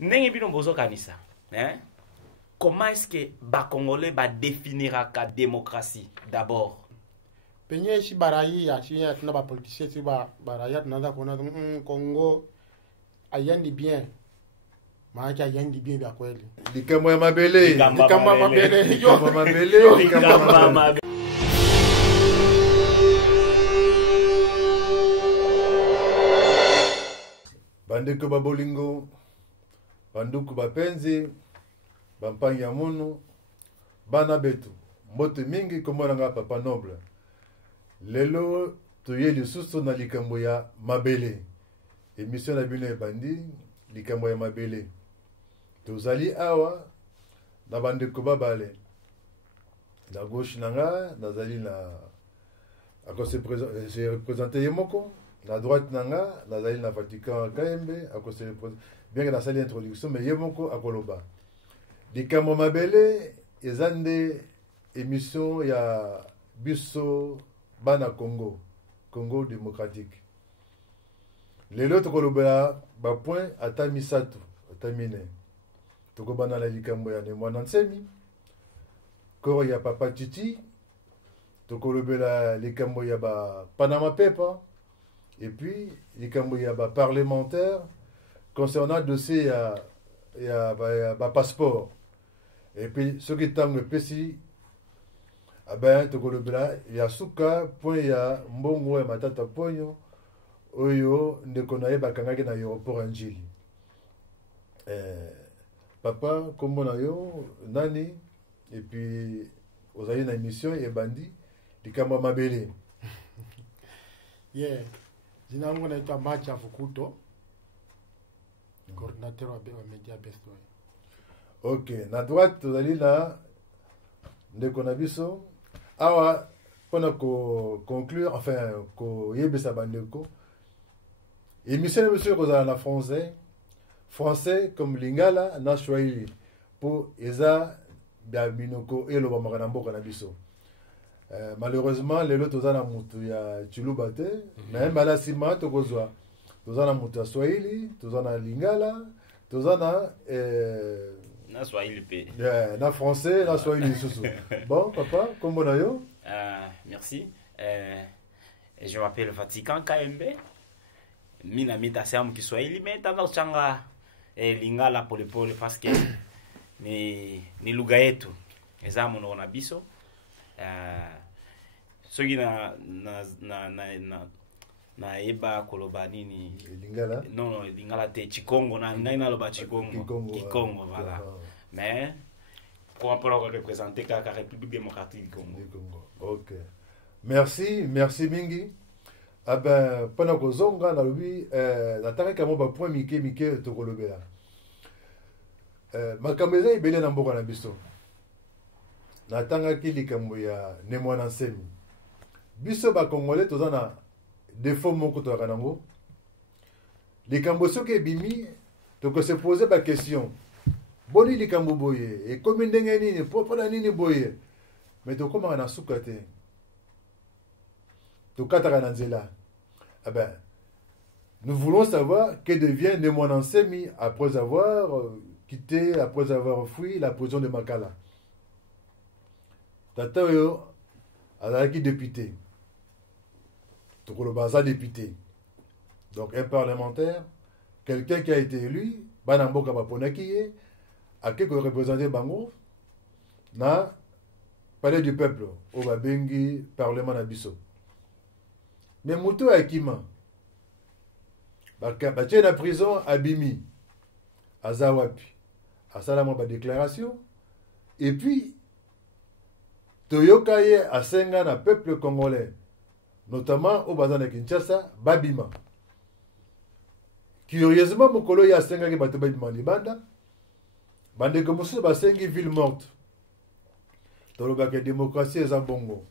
Ndenge bino bozo kanisa, hein? Comment est-ce que ba Congolais ba définira la démocratie d'abord? Penye si baraya si tuna ba politicien si baraya tunaanza kuona Kongo ayandi bien. Maana ayandi bien vya kweli. Likambo ya mabele. Likambo ya mabele. Likambo ya mabele. Likambo ya mabele. Bandeko babolingo, banduku bapenzi, bampangi ya munu, bana betu, mbote mingi komona papa noble. Lelo toye lisusu na likambo ya mabele. Émission na bino ebandi likambo ya mabele. Tozali awa na bandeko babale. Na gauche nanga nazali na ako se présenter yemoko. La droite nanga nazali na Vatican Kayembe ako se bien que na salle introduction mais yemoko akoloba. Likambo mabele ezande émission ya biso bana Congo démocratique. Lelo tokoloba ba point ata misatu ata mine. Tokobana la likambo ya mwana nsemi. Koro ya papa Titi. Tokolobela likambo ya ba Panama Paper. Et puis likambo ya ba parlementaire concernant dossier ya ba passeport. Et puis ce qui tangue pesi tokolobela ya suka point ya mbongo ya matata ponyo oyo ndeko na ye bakangaki na aéroport Njili. Papa kombo na yo nani et puis ozali na émission ebandi likambo mabele. Yeah. Jina langu naitwa Macha Fukuto. Coordinateur wa Media Best Way. OK, na droite tozali na ndeko na biso awa pona ko conclure enfin ko yebesa bandeko. Émission de monsieur kozala na français comme lingala na swahili pour eza bia binoko eloba makana mboka na biso. Malheureusement lelo tozana mutu ya chuluba te mais mbala sima tokozwa tozana mutu ya swahili tozana lingala tozana na swahili pe na français na swahili susu. Bon papa kombo na yo? Merci. Je m'appelle Vatican Kayembe. Mina mita siamu Kiswahili mais tanda uchanga lingala polepole parce que ni lugha yetu eza mono na biso. Soki na eba koloba nini lingala? Non, lingala te Chikongo na nina loba Chikongo. Kikongo voilà. Mais pour représenter la République démocratique du Congo. OK. Merci mingi. Ah ben pendant que zonga na lobi nataka kama ba point mike tokolobela. Makameza ibele na mboka na biso. Natanga ki likambo ya nemwana nsemi. Biso ba Congolais tozana défaut moko to kanango. Likambo soki ebimi toko se poser ba question. Boni likambo boye e komi ndenge nini pona nini boye. Mais tokoma na suka te. Tokataka na nzela. Ah ben, nous voulons savoir que devient Nemwana Nsemi après avoir quitté, après avoir fui la prison de Makala. Tata yo azalaki député. Tokolobaza député. Donc un parlementaire, quelqu'un qui a été élu, banamboka baponaki ye, a quelque représenté bango na palais du peuple au babengi parlement na biso. Mais muto akima batie na prison abimi azawapi asalama ba déclaration et puis toyoka ye asenga na peuple congolais notamment au bazana Kinshasa babima curieusement mokolo ya asenga ke bato babima libanda bandeko mosusu basengi ville morte tolobaka démocratie eza bongo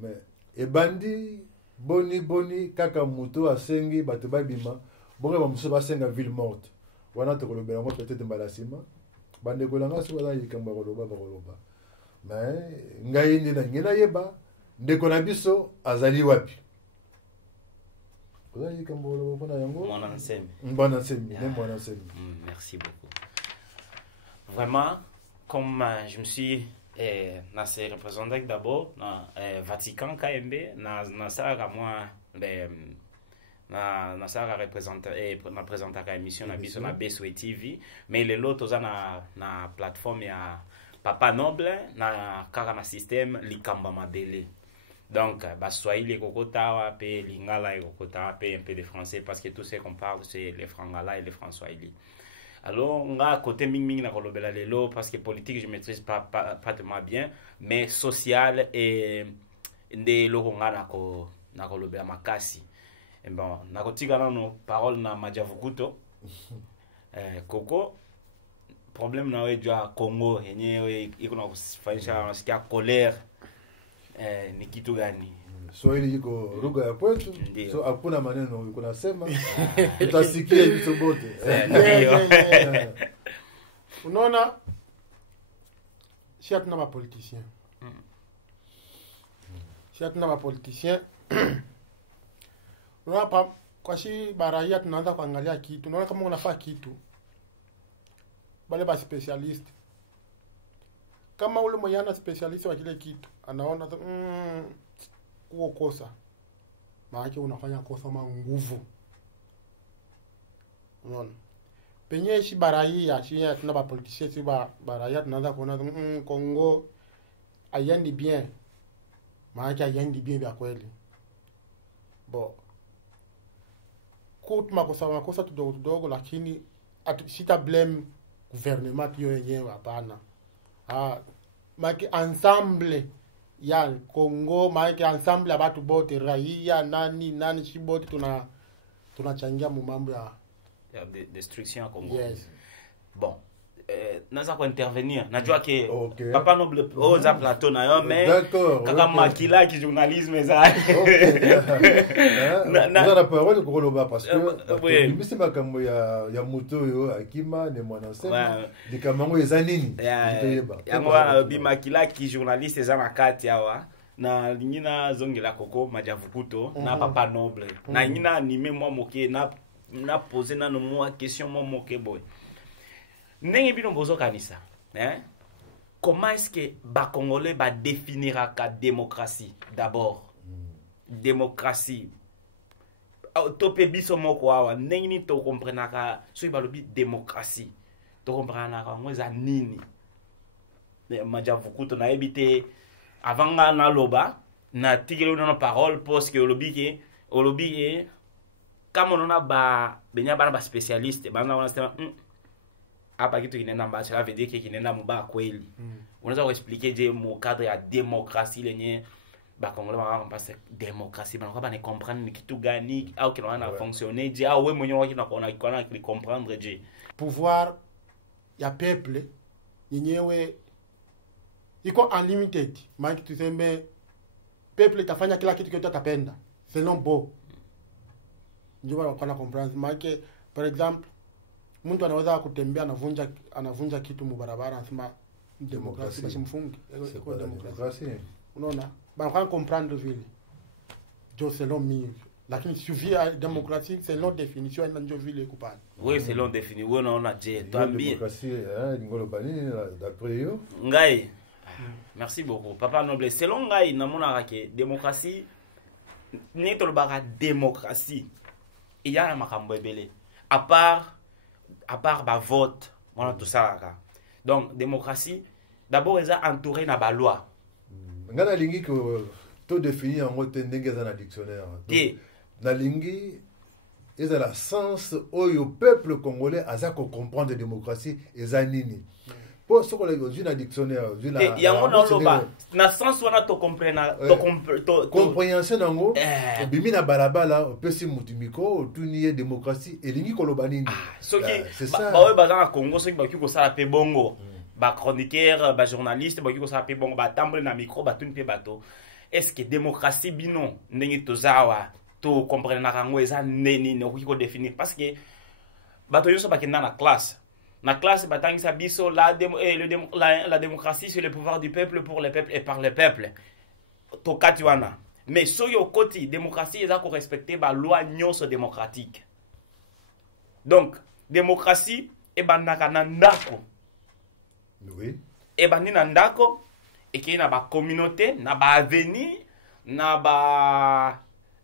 mais ebandi boni kaka muto asengi bato babima bongo bamuso basenga ville morte wana tokolobela ngo peut-être mbalasima bandeko langa so wana likambo bakoloba mais ngai ndina yeba ndeko na biso azali wapi ozali likambo bakoloba mpona yango mwana nsemi mwana nsemi. Merci beaucoup. vraiment, comme je me suis nase représenté d'abord dans Vatican KMB, na sala moi na sala représenter na présenter émission na biso na Beswe TV, mais les lots toza na plateforme ya Papa Noble na kaka na système Likamba Mabele. Donc, Swahili Kokotawa, pe Lingala et Kokotawa, pe un peu de français, parce que tout ce qu'on parle, c'est les Frangala et les François-Swahili. Alors, on a côté Ming na kolobela lelo, parce que politique, je maîtrise pas tellement bien, mais social et de lokonga na kolobela makasi. Et bon, na kotika na no parole na Majavukuto, Koko, problème na we jua Congo, yenyewe iko na kufanyisha nasikia colère. Ni kitu gani? Swahili iko lugha ya kwetu, so hakuna maneno uko nasema tutasikia hizo bote. Unaona, si hatuna mapoliticien. Si hatuna mapoliticien. Unaona pa kwa si baraia tunaanza kuangalia kitu. Unaona kama unafaa kitu. Bale ba specialist. Kama ule mwenye ana specialist wa kile kitu, anaona huo kosa. Maana unafanya kosa ma nguvu. Unaona? Penye shi baraia, shi tuna ba politicien si baraia tunaanza kuona Congo ayendi bien. Maana ayendi bien vya kweli. Bo. Kutuma makosa tudogo lakini sita blame gouvernement hiyo yenyewe hapana. Maki ensemble ya Congo, maki ensemble ya watu bote raia nani shibote tunachangia mambo ya destruction à Congo. Yes. Bon, naza ko intervenir. Najua ke Papa Noble oza plateau na yo mais kaka makila ki journalisme za. Na la parole ko loba parce que bimisi makambo ya moto yo akima ne mwana sema dikamango ezanini. Yango bimakila ki journaliste za makati awa. Na lingina zongela Koko Majavukuto na Papa Noble. Na ngina animé moi moké na poser na no moi question moi moké boy. Ndenge bino bozo kanisa, comment est-ce que ba Congolais ba définira ka démocratie d'abord? Démocratie. Topé biso moko awa, ndenge ni to comprendre ka so ba lobi démocratie. To comprendre ka ngoza nini? Majavukuto na ebité avant na loba na tigelo na parole parce que olobi kama on a ba benya bana ba spécialiste, bana wana sema apa kitu kinenda mbaya, cela veut dire que kinenda mbaya kweli. Unaweza kuexpliquer je mo cadre ya démocratie lenye ba Congolais ba pense démocratie bana kwa ne comprendre ni kitu gani au kinaona fonctionner je au wewe mwenyewe wakina kuona comprendre je pouvoir ya peuple yenyewe iko unlimited. Maana tuseme peuple itafanya kila kitu kile atapenda selon bo. Ndio wana comprendre. Maana par exemple mtu anaweza kutembea anavunja kitu mubarabara anasema demokrasia basi mfungi iko demokrasia. Unaona? Bana comprendre vile. Jo selon mimi. Lakini suivi à démocratie selon définition ina ndio vile kupana. Oui, selon définition. Oui, unaona je tuambie. Démocratie ngolo bani d'après yo. Ngai. Merci beaucoup. Papa Noble, selon ngai namona ke démocratie ni to ba démocratie. Il y a makambo ebele. À part ba vote, on tout ça là. Donc démocratie d'abord ils a entouré na ba loi. Ngana lingi que to définir en mot ndenge za na dictionnaire. Na lingi ils a la sens au peuple congolais aza ko comprendre démocratie eza nini. Pour ce qu'on a vu dans dictionnaire, vu la yango na loba na sens wana to comprendre to compréhension nango bimi na balabala opesi mutumiko otuni démocratie elingi koloba nini. Soki ba we bazanga Congo soki ba kiko sala pe bongo ba chroniqueur ba journaliste ba kiko sala pe bongo ba tamble na micro ba tuni pe bato. Est-ce que démocratie bino ndenge tozawa to comprendre na kango eza neni ne ko définir parce que bato yoso ba kenda na classe. Ma classe batangisa biso la démocratie c'est le pouvoir du peuple pour le peuple et par le peuple. Tokati wana. Mais soyo koti démocratie eza ko respecter ba loi nyonso démocratique. Donc démocratie e bandaka na ndako. Oui. ebandi na ndako ekei na bacommunauté na baavenir na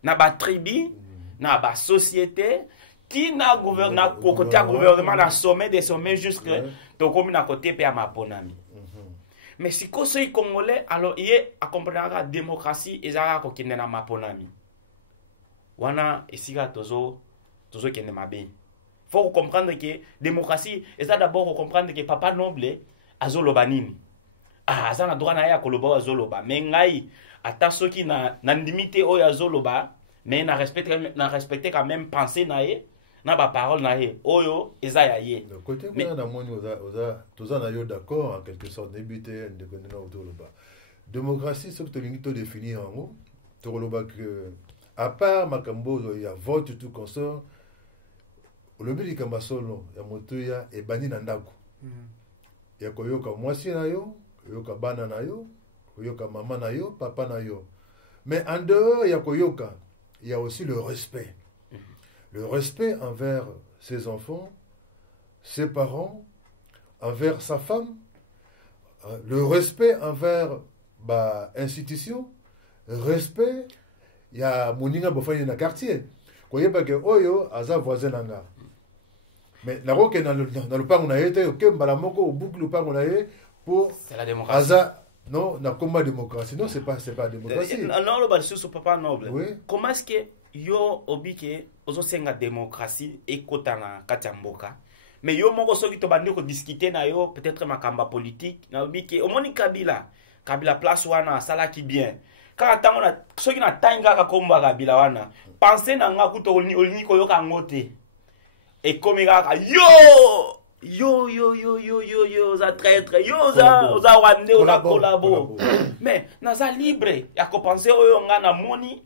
batribu na basociété ti na côté ya gouvernement na sommet des sommets jusque tokomi na côté mpe ya maponami. Mais sikoyo soki congolais alors ye akomprenaka démocratie ezalaka kokende na maponami wana esika tozokende mabe. Faut comprendre que démocratie eza d'abord comprendre que papa noble azoloba nini. Aza na droit na ye akoloba azoloba, mais ngai ata soki na ndimité oyo azoloba mais na respecter quand même penser na ye na ba parole na ye oyo eza ya ye. Le côté qu'on a moni tous en ayo d'accord en quelque sorte débuté de connaître autoloba. Démocratie ce que tu limite définir en haut, autoloba que à part makambo il y a vote tout consort. Le but kamba solo ya moto ya ebani na ndako. Ya koyoka mwasi na yo, koyoka bana na yo, koyoka mama na yo, papa na yo. Mais en dehors ya koyoka, il y a aussi le respect. Le respect envers ses enfants, ses parents, envers sa femme, le respect envers institution, respect il y a moninga bofani na quartier. Koyeba ke oyo aza voisin nanga. Mais la roque dans le parc on a été ok balamoko au boucle le parc on a été pour c'est la démocratie. Non, na combat démocratie. Non, c'est pas démocratie. Non, le balisou sur papa noble. Oui. Comment est-ce que yo obike ozo senga démocratie et kotana katamboka. Mais yo moko soki to bandi ko discuter na yo peut-être makamba politique na obike omoni Kabila place wana sala ki bien. Kaka tango na soki na tanga ka komba Kabila wana. Pensez na nga kuto olini ko yoka ngote. Et comme yo za traître yo za wande oza collabo mais naza libre ya ko penser oyo nga na moni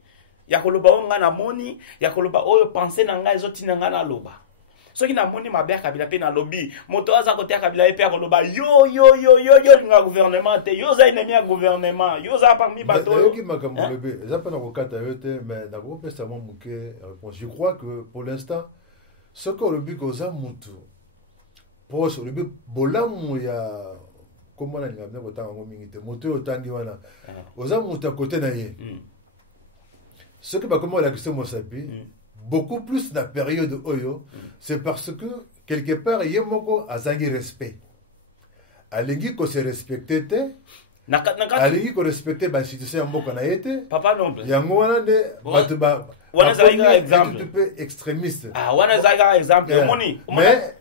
ya koloba oyo nga na moni ya koloba oyo penser na nga ezotina nga na loba soki na moni mabe Kabila pe na lobby moto aza kote Kabila pe koloba yo nga gouvernement te yo za ennemi ya gouvernement yo za parmi bato yo ki makambo bébé za pa na kokata yo te mais na ko pesa mo muke réponse. Je crois que pour l'instant ce que le but aux amutu proche le but bolamu ya comment na ngamna ko tanga ngo mingi te moto otangi wana aux amutu à côté na ye ce que comment la question mo sapi beaucoup plus la période oyo c'est parce que quelque part yemoko azangi respect alingi ko se respecter te alingi ko respecter ba institution ya mboka na yete papa noble yango wana de batu ba wana zaïga exemple un peu extrémiste wana zaïga exemple moni mais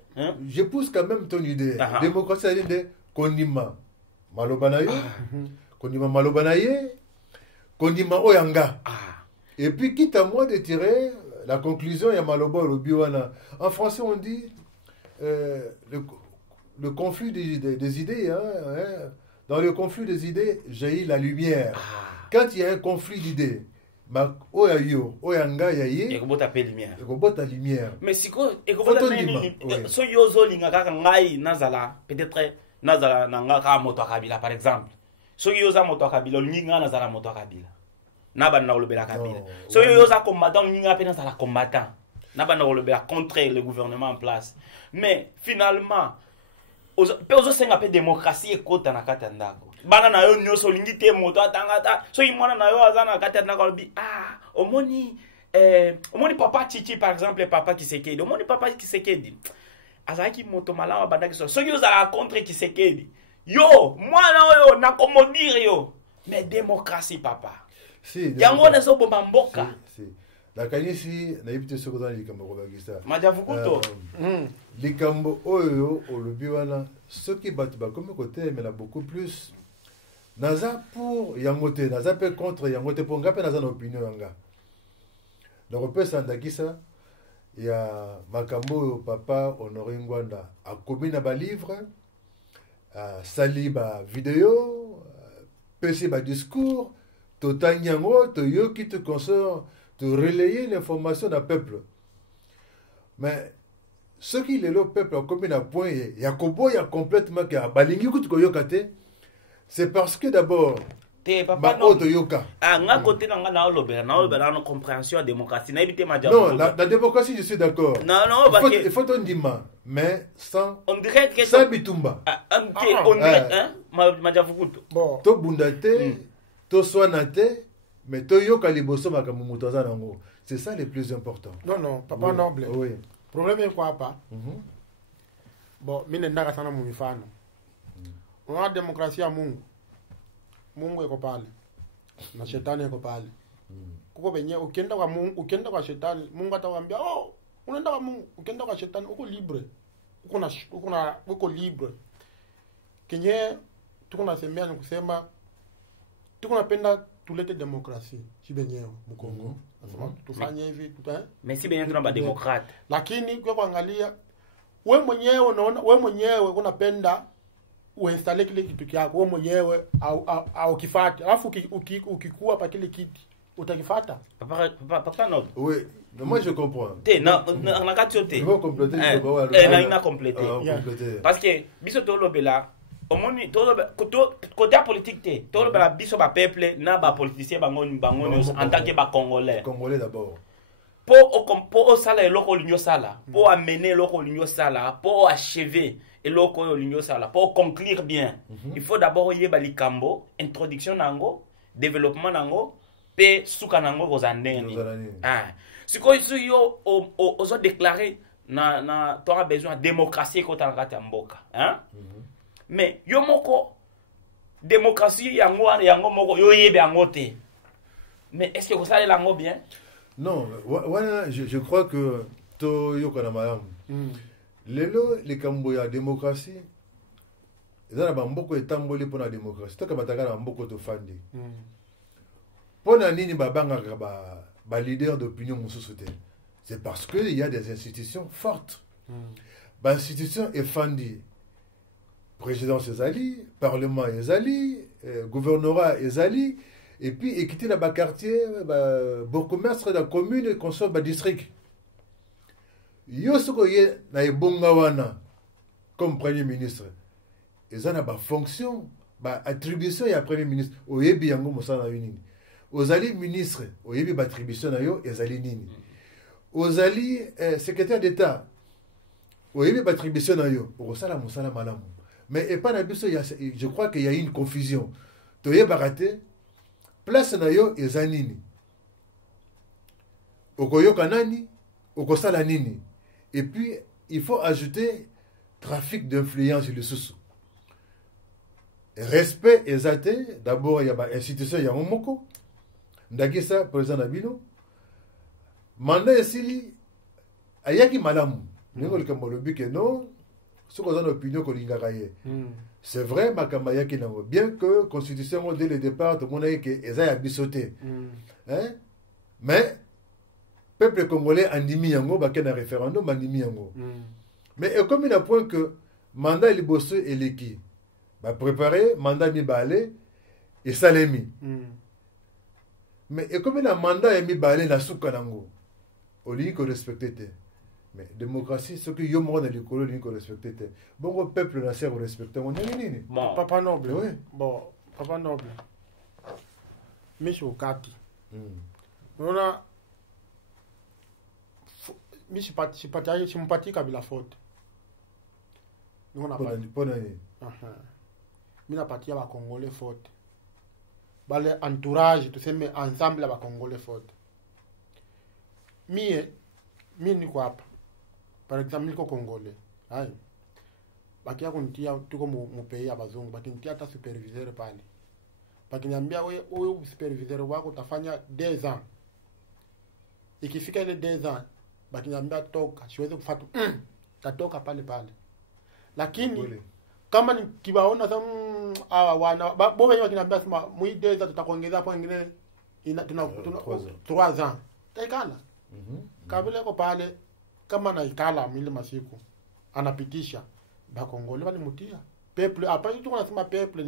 je pousse quand même ton idée démocratie c'est de kondima maloba na yo kondima maloba na ye kondima oyanga et puis quitte à moi de tirer la conclusion ya maloba lobi wana en français on dit le conflit des idées hein, dans le conflit des idées jaillit la lumière quand il y a un conflit d'idées oya yo oyanga ya ye ekobota pe lumière ekobota lumière mais siko ekobota nini so yo zolinga kaka ngai nazala peut-être nazala nanga ka moto Kabila par exemple so yo za moto Kabila olingi nga nazala moto Kabila na bana olobela Kabila so yo za combattant olingi nga pe nazala combattant na bana olobela contre le gouvernement en place mais finalement ozo senga pe démocratie ekota na kata ndako bana na yo nyoso lingi te moto atangata so imwana na yo azana kata ndako lobi omoni papa Chichi par exemple papa Kisekedi omoni papa Kisekedi azaki moto malama bandaki so yo za contre Kisekedi yo mwana oyo na komodire yo mais démocratie papa si yango na so bomba mboka si la kanisi na yibite soko dans likambo ko bagisa majavukuto likambo oyo olobi wana soki batu ba comme côté mais là beaucoup plus naza pour yangote naza pe contre yangote pour ngape naza na opinion yanga donc pe sandakisa ya makambo papa Honoré Ngwanda akomi na ba livre sali ba vidéo pesi ba discours totanyango to yoki te consort de relayer l'information d'un peuple. Mais ce qui est le peuple a commis un point, Yakobo y a complètement que Balingi Kouyokate, c'est parce que d'abord, te papa ba oto yoka. Ah, nga côté na nga na olobela na compréhension à démocratie na ebité ma Non, la démocratie, je suis d'accord. Non, il faut ton dima, mais sans on dirait que sans bitumba. On dirait hein ma jafukuto. Bon. To bundate, to soanate, mais to yoka liboso makamu mutaza nango. C'est ça le plus important. Non, papa Oui. noble. Oui. Problème est quoi hapa? Bon, mimi ndaka sana mu mifano. Una demokrasia ya Mungu. Mungu yuko pale. Na shetani yuko pale. Kuko benye ukienda kwa Mungu, ukienda kwa shetani, Mungu atakwambia, "Oh, unaenda kwa Mungu, ukienda kwa shetani uko libre." Uko libre. Kenye tuko nasemea ni kusema tuko napenda tulete demokrasia si benyewe mkongo. Nasema tufanye hivi mais si benyewe tuna démocrate. Lakini kwa kuangalia wewe mwenyewe unaona wewe mwenyewe unapenda uinstall kile kitu chako wewe mwenyewe au kifuate. Alafu ukikua pa kile kiti utakifuata. Papa non. Oui, mais moi je comprends. Te na katiote. Il faut compléter na compléter. Parce que biso to lobela omoni to côté politique te to lobela biso ba peuple na ba politicien bango en tant que ba congolais. Congolais d'abord. Pour sala eloko linyo sala, pour amener eloko linyo sala, pour achever eloko linyo sala, pour conclure bien. Il faut d'abord yeba likambo, introduction nango, développement nango, pe suka nango kozandeni. Siko yo ozo déclarer na tu auras besoin de démocratie ko ta kati mboka, hein? Mais yo moko démocratie yango moko yo yebe yango te. Mais est-ce que vous savez lango bien? Non, voilà, je crois que to yokana madame. Lelo les Camboya démocratie. Ezana ba mboko etamboli pona démocratie. To kamataka na mboko to fandi. Pona nini babanga ba leader d'opinion mususu te. C'est parce que il y a des institutions fortes. Ba institution est fandi. Présidence ezali, parlement ezali, gouvernorat ezali. Et puis, équité dans le quartier, bourgmestre de la commune et conseil de district. Yosoko ye na ebongawana comme premier ministre. Ils ont une fonction, une attribution et un premier ministre. Oyebi yango mosala yunini. Ozali ministre, oyebi ba attribution na yo ezali nini. Ozali secrétaire d'État, oyebi ba attribution na yo. Osala mosala malamu. Mais et pas na biso, je crois qu'il y a une confusion. Toyeba raté. Place na yo ezanini. Okoyoka nani, okosala nini. Et puis il faut ajouter trafic d'influence le sous. Respect ezate, d'abord il y a ba institution ya moko. Ndaki ça président Nabino. Mandat esili ayaki malamu. Ningo likambo lobi ke non, soko za opinion ko lingaka ye. C'est vrai, Makamayaki nango. Bien que constitution dès le départ, tout le monde a dit que Esaïa a bisoté. Mais peuple congolais a nimi yango, baké na référendum a nimi yango. Mais comme il a point que mandat il bosse et l'équipe, bah préparé mandat mi balé et salemi. Mais comme il a mandat et mi balé na souka nango, au lieu que respecter. Mais démocratie, ce que yo dans les colonies qu'on respecte. Bon, le peuple n'a pas respecté. On est nini. Bon, papa noble. Oui. Bon, papa noble. Micho kati. On a simpati kabila faute. Nous on a pas. Mina patia ba congolais faute. Bale entourage, tu sais mais ensemble ba congolais faute. Mie ni kwa hapa. Par exemple, niko congolais. Hai. Bakia kunitia tuko mu pays ya bazungu, bakinitia hata superviseur pale. Bakiniambia wewe superviseur wako utafanya 2 ans. Ikifika ile 2 ans, bakiniambia toka, siwezi kufuata. Tatoka pale. Lakini kama nikiwaona sasa wana bo wenyewe wakiniambia sema mu 2 ans tutakuongeza hapo ingine tuna 3 ans. Taikala. Kabila yako pale kama na ikala mili masiku anapitisha ba Kongole walimutia peuple hapa tu tunasema peuple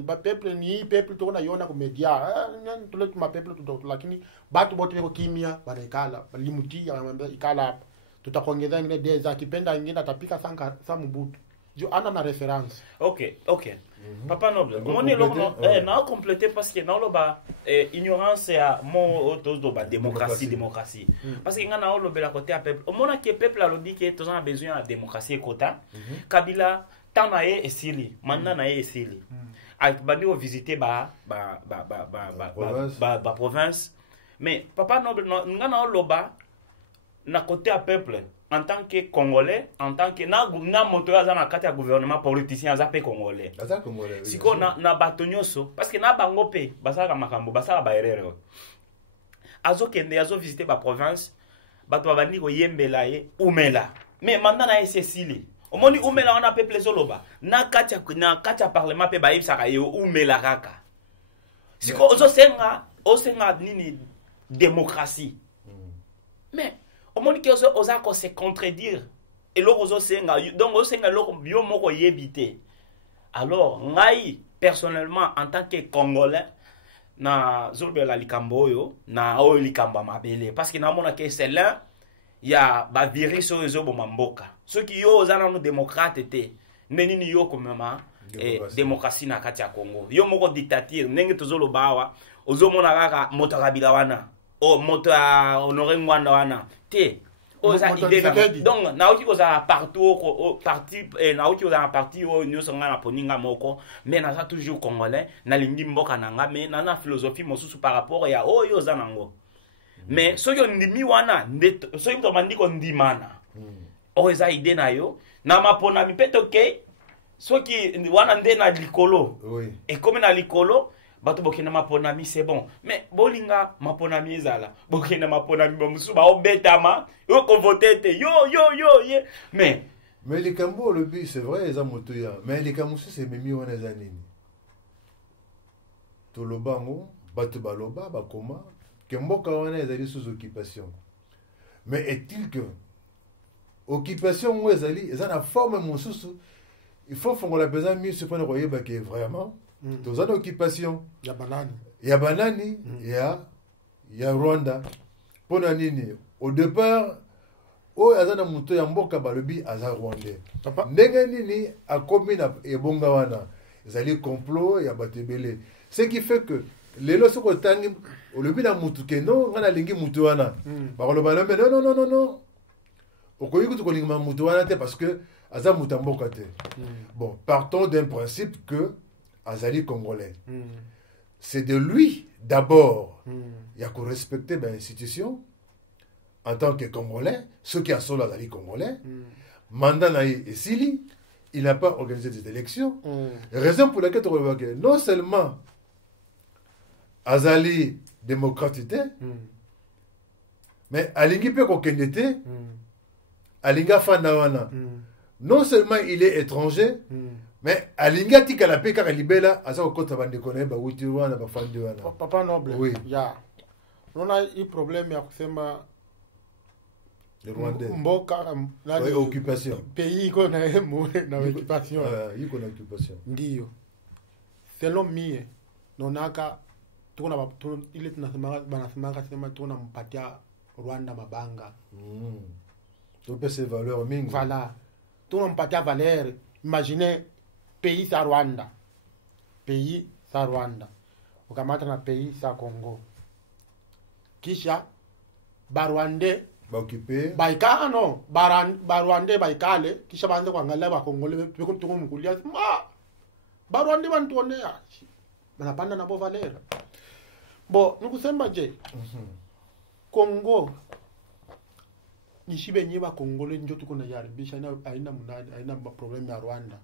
ni peuple tu tunaiona kwa media tule tuma peuple tu lakini batu bote wako kimia banaikala walimutia wanamwambia ikala hapa tutakuongeza ingine 10 za kipenda ingine atapika sanka sa Mubutu jo ana na référence. Ok. Papa Noble, D'accord, on est compléter? là, on complété parce que dans le bas, ignorance et mon démocratie. Parce que quand on a le côté à peuple, au moment que peuple a dit que tous a besoin de démocratie et quota, Kabila tanae et sili, maintenant nae et sili. Bandi au visiter ba province. Mais Papa Noble, on a le bas, na côté à peuple. En tant que Congolais, en tant que na motoya za na kati ya gouvernement politicien za pe Congolais. Aza Congolais. Siko na batonyoso parce que na bango pe basaka makambo basaka ba erreur. Azo kende azo visiter ba province, bato bandi ko yembela ye umela. Mais maintenant na esesili. Omoni umela on a peuple zoloba. Na kati ya parlement pe ba yebsaka ye umela kaka. Siko osenga nini démocratie. Mais au monde qui ose se contredire et l'autre senga donc osenga l'autre bio moko yebité. Alors ngai personnellement en tant que Congolais na zolbela likambo yo na o likamba mabele parce que na mona que c'est là il y a ba virus ozo bomamboka ceux qui yo ozana no démocrate te neni yo komema démocratie na kati ya Congo yo moko dictature ndenge tozolo bawa ozo mona kaka moto kabila wana o moto honoré ngwanda wana te oza idée donc na oki koza partout parti na oki koza parti o nyoso ngana poninga moko mais na za toujours congolais na lingi mboka nanga mais na philosophie mosusu par rapport ya oyo za nango mais soki ndimi wana soki to mandiko ndimana o eza idée na yo na mapona mipeto ke soki wana nde na likolo et comme na likolo bato bokena maponami c'est bon mais bolinga maponami ezala bokena maponami bamusu ba obetama yo ko voter te yo mais les Cambo le but c'est vrai eza motoya mais les Camusu c'est memi wana eza nini to lobango bato baloba bakoma ke mboka wana ezali sous occupation mais est-il que occupation où ezali eza na forme mosusu il faut fongola besoin mieux se prendre koyeba ke vraiment dans une occupation ya banani ya Rwanda pona nini au départ o azana muto ya mboka balobi aza rwandais ndenge nini akomi na ebonga wana ezali complot ya batebele ce qui fait que lelo soko tangi olobi na mutu ke non ngana lingi mutu wana bakoloba non okoyi kutu kolinga mutu wana te parce que aza mutu mboka te bon partons d'un principe que Azali congolais. C'est de lui d'abord. Il y a qu'on respecter l'institution en tant que congolais, ceux qui sont là Azali congolais. Mandat naïe et Sili, il n'a pas organisé des élections. Raison pour laquelle on voit que non seulement Azali démocratité, mais Alingi pe kokendete, Alinga Fandawana. Non seulement il est étranger, mais alinga tika la peka libela asa kokota bande kone ba wuti wana ba fandi wana Papa Noble oui ya unaona hii problem ya kusema le Rwandais mboka na occupation pays iko na occupation iko na occupation ndio selon mie nonaka tukuna ile tunasema banasema sema tuna mpatia Rwanda mabanga to pese valeur mingi voilà tuna mpatia valeur imaginez pays sa Rwanda ukamata na pays sa Congo kisha barwande baoccupé baikana no barwande baikale kisha baanze kuangalia ba Congolais tukumkulia barwande bantuonea banapanda na bo valera bo nikusema je Congo nishibe nyiba Congolais njo tuko na yaribisha aina munadi aina problem ya Rwanda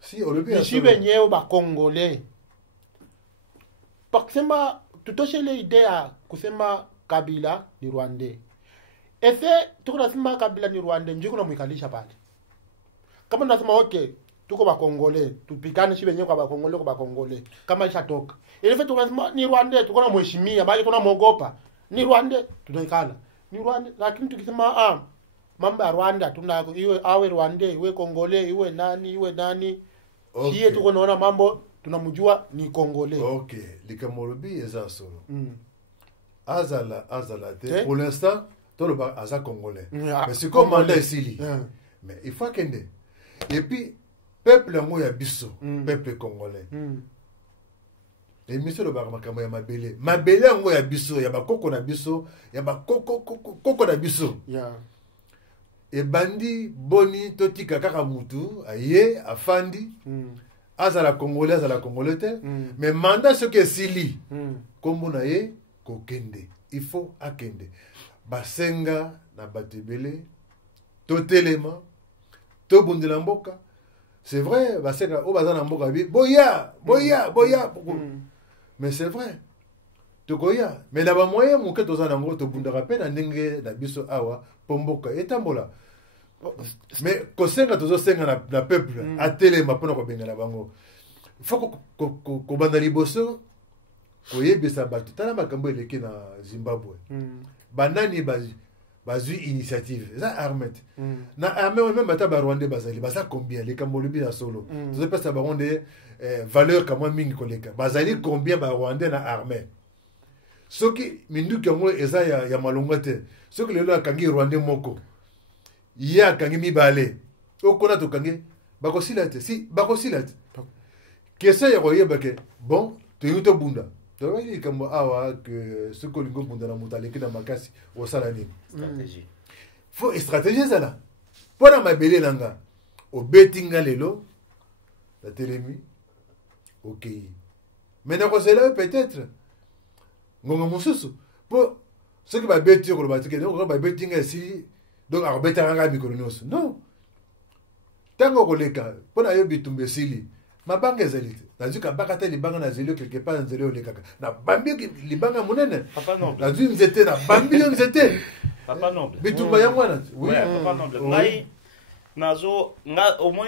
si olobi nishibe nyeo ba Congolais pakisema tutoshe ile idea kusema Kabila ni Rwandais efe tuko nasema Kabila ni Rwandais njiko na mwikalisha pale kama nasema okay tuko ba Congolais tupikane shibe nyeo kwa ba Congolais kama ishatoka ile tuko nasema ni Rwandais tuko na mheshimia bali tuko na muogopa ni Rwandais tunaikana ni Rwanda lakini tukisema mambo ya Rwanda tunako iwe awe Rwanda iwe Congolais iwe nani okay. Tuko naona mambo tunamjua ni Congolais okay likamolobi eza solo azala te pour l'instant tout le aza Congolais mais c'est comme mandat Sili mais il faut kende Et puis, peuple yango ya biso, peuple congolais. Et monsieur le baramakamu ya mabele. Mabele yango ya biso, ya bakoko na biso, ya bakoko na biso. Et bandi boni totika kaka mutu, aye, afandi, azala congolais, azala congolais te, mais mandat ce que sili, kombo na ye, kokende. Il faut akende. Basenga na batebele, totelema, tobundela mboka. C'est vrai, basenga o bazana mboka bi, boya. Mais c'est vrai. Tokoya, mais na ba moyen muke tozana ngo tobundaka pe na ndenge na biso awa pomboka etambola. Mais kosenga tozo senga na peuple atelema pona ko bengala bango. Faut ko banda liboso ko yebisa bato tala makambo eleki na Zimbabwe. Banani bazui initiative. Ça armet. Na armée même bata ba Rwanda bazali basa combien les kamolubi na solo. Tozo pesa ba ronde valeur kama mingi koleka. Bazali combien ba Rwanda na armée. Ce qui minduki yango eza ya malonga te. Ce que lelo akangi Rwanda moko. Ya akangi mibale. Okona to kangi bakosila te. Si bakosila te. Kese ya koyeba ke bon, to yuto bunda. To yi kambo awa que ce que lingo bunda na mutaleki na makasi osala nini. Stratégie. Faut stratégie ça là. Pona mabele nanga. O betinga lelo la telemi. OK. Mais na kosela peut-être ngonga mususu po ce qui va bêtir ko ba tike donc ba betinga si donc arbeta nga mikronos non tango koleka pona yo bitumbe sili mabanga ezalite nazuka bakata libanga na zelo quelque part nzelo olekaka na bambi libanga monene Papa noble. na zui nzete na bambi nzete Papa noble. bitumba ya mwana Oui, papa noble. Ngai nazo nga au moins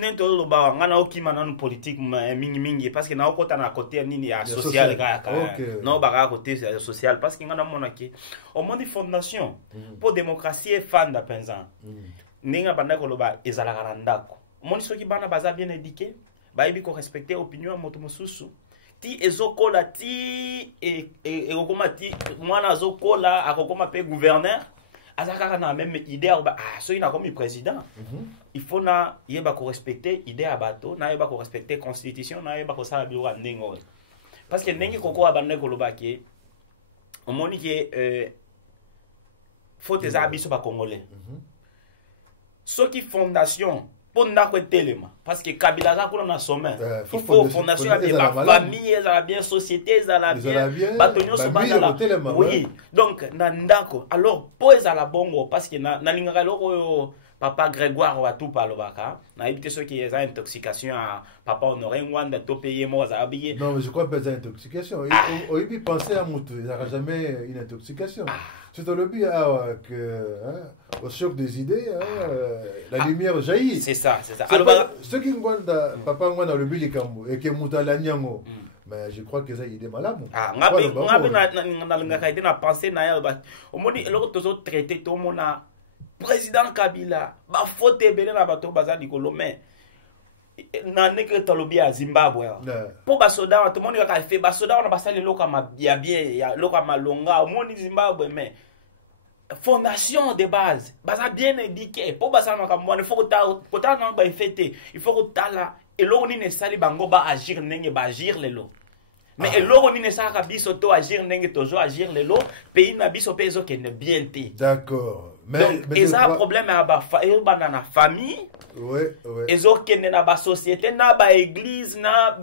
nento lo ba nga na okima na politique mingi parce que na okota na côté nini ya social ka no ba ka côté social parce que nga na mona ki au moins di fondation pour démocratie fan da penza ninga banda ko lo ba ezala karandako moni soki bana baza bien éduqué ba ibi ko respecter opinion moto mosusu ti ezokola ti e okoma ti mwana azokola akokoma pe gouverneur azaka na même idée so ina comme président il faut na yeba ko respecter idée ya bato na yeba ko respecter constitution na yeba ko sala bilo ndingo parce que ndenge koko abande ko lobaki on moni que faut tes abiso ba congolais ce qui fondation pour ndako telema parce que Kabila za kuna na sommet il faut fondation ya ba famille za bien société za la bien batonyo so bana oui donc na ndako alors pour za la bongo parce que na lingaka loko papa Grégoire wa tout palobaka na éviter ceux qui ont intoxication à papa Honoré Ngwanda to payer moi za habillé non mais je crois pas c'est intoxication au début penser à mutu il n'y aura jamais une intoxication c'est dans le but au choc des idées la lumière jaillit c'est ça alors ce qui Ngwanda papa Ngwanda le but les kambo et que mutu la nyango mais je crois que ça il est malade ngabe na lingaka ite na penser na ya ba au moni loko tozo traiter to mona président Kabila ba faute belé na bato baza likolo mais na neke talobi à Zimbabwe pour ba soda tout monde ka fait ba soda on ba sali loka ma bien ya loka malonga moni Zimbabwe mais fondation de base baza bien éduqué pour ba ça na kambo il faut que ta na ba fêter il faut que ta là et lo ni ne sali bango ba agir ndenge ba agir lelo mais eloko ni ne saka biso to agir ndenge tozo agir lelo pays na biso pe ezo kende bien te d'accord mais ils ont un problème à la famille ils ont kende na ba société na ba église na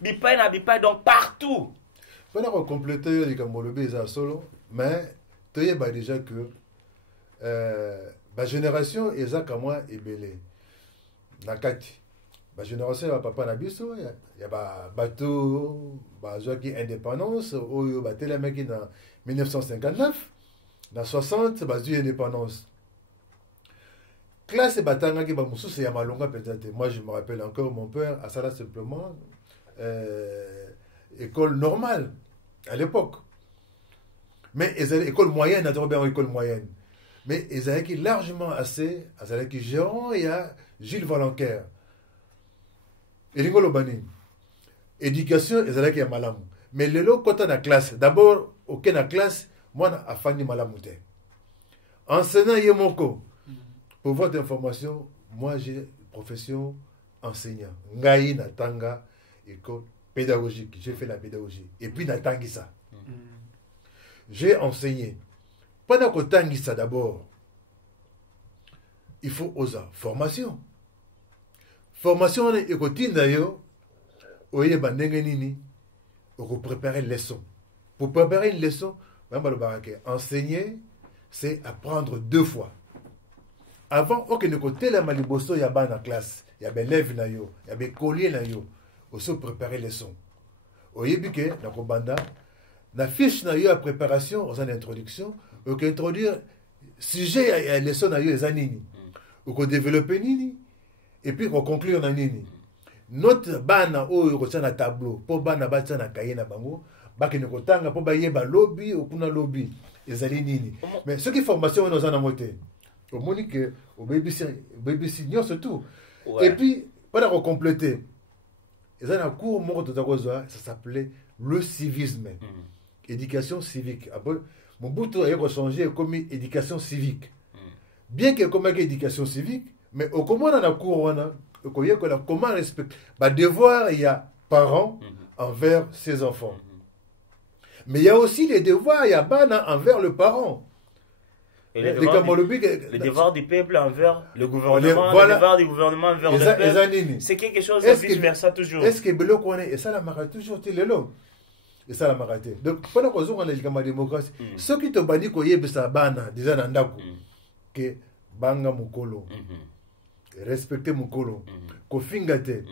bipai donc partout pendant qu'on compléter les kamolobe ça solo mais tu y ba déjà que ba génération ezaka moi ebele na kati ba génération ya papa na biso ya ba bateau ba joki indépendance oyo ba telemaki na 1959 na 60 ba zui indépendance classe batanga ki ba mususu ya malonga peut-être moi je me rappelle encore mon père à ça simplement école normale à l'époque mais école moyenne à bien école moyenne mais ils avaient largement assez qui gérant il y a Gilles Valenquer et Lingolo Bani éducation ils avaient qui a malamu mais le lot quand on a classe d'abord aucun na classe moi a fani malamu te enseignant yemoko pour votre information moi j'ai profession enseignant. Ngai natanga école pédagogique. J'ai fait la pédagogie. Et puis natangi ça. J'ai enseigné. Pendant que tangi ça d'abord, il faut oser formation. Formation et routine d'ailleurs, oye bandenge nini, pour préparer une leçon. Pour préparer une leçon, enseigner, c'est apprendre 2 fois. Avant, aucun côté la maliboso y a ban en classe, y a des élèves na yo, y a des colliers na yo, aussi préparer leçon. Oye bike na kobanda, na fiche na yo à préparation, aux introduction, ou introduire sujet à leçon na yo les anini, ou développer nini. Et puis, on conclut en nini. Notre bana ou na tableau, pour bana batia na kaye na bango, baki ne kotanga pour baye ba lobby ou kuna lobby, ezali nini. Mais ce qui formation on a moté. Au monique au baby senior surtout. Et puis, pendant qu'on compléter, ils ont un cours moko ça s'appelait le civisme. Éducation civique. Après, mon bouton a changé comme éducation civique. Bien que comme éducation civique, mais au comment on a cours on a comment respecter bah devoir il y a parents envers ses enfants, mais il y a aussi les devoirs il y a bana envers le parent et les devoirs du peuple envers le gouvernement, voilà. Les devoirs du gouvernement envers le peuple, c'est quelque chose de vice versa toujours. Est-ce que Belo connaît et ça la marque toujours il est là et ça la marque donc pendant qu'on a la démocratie ce qui te bani ko yebisa bana déjà dans ndako que banga mukolo respecter mukolo kofinga te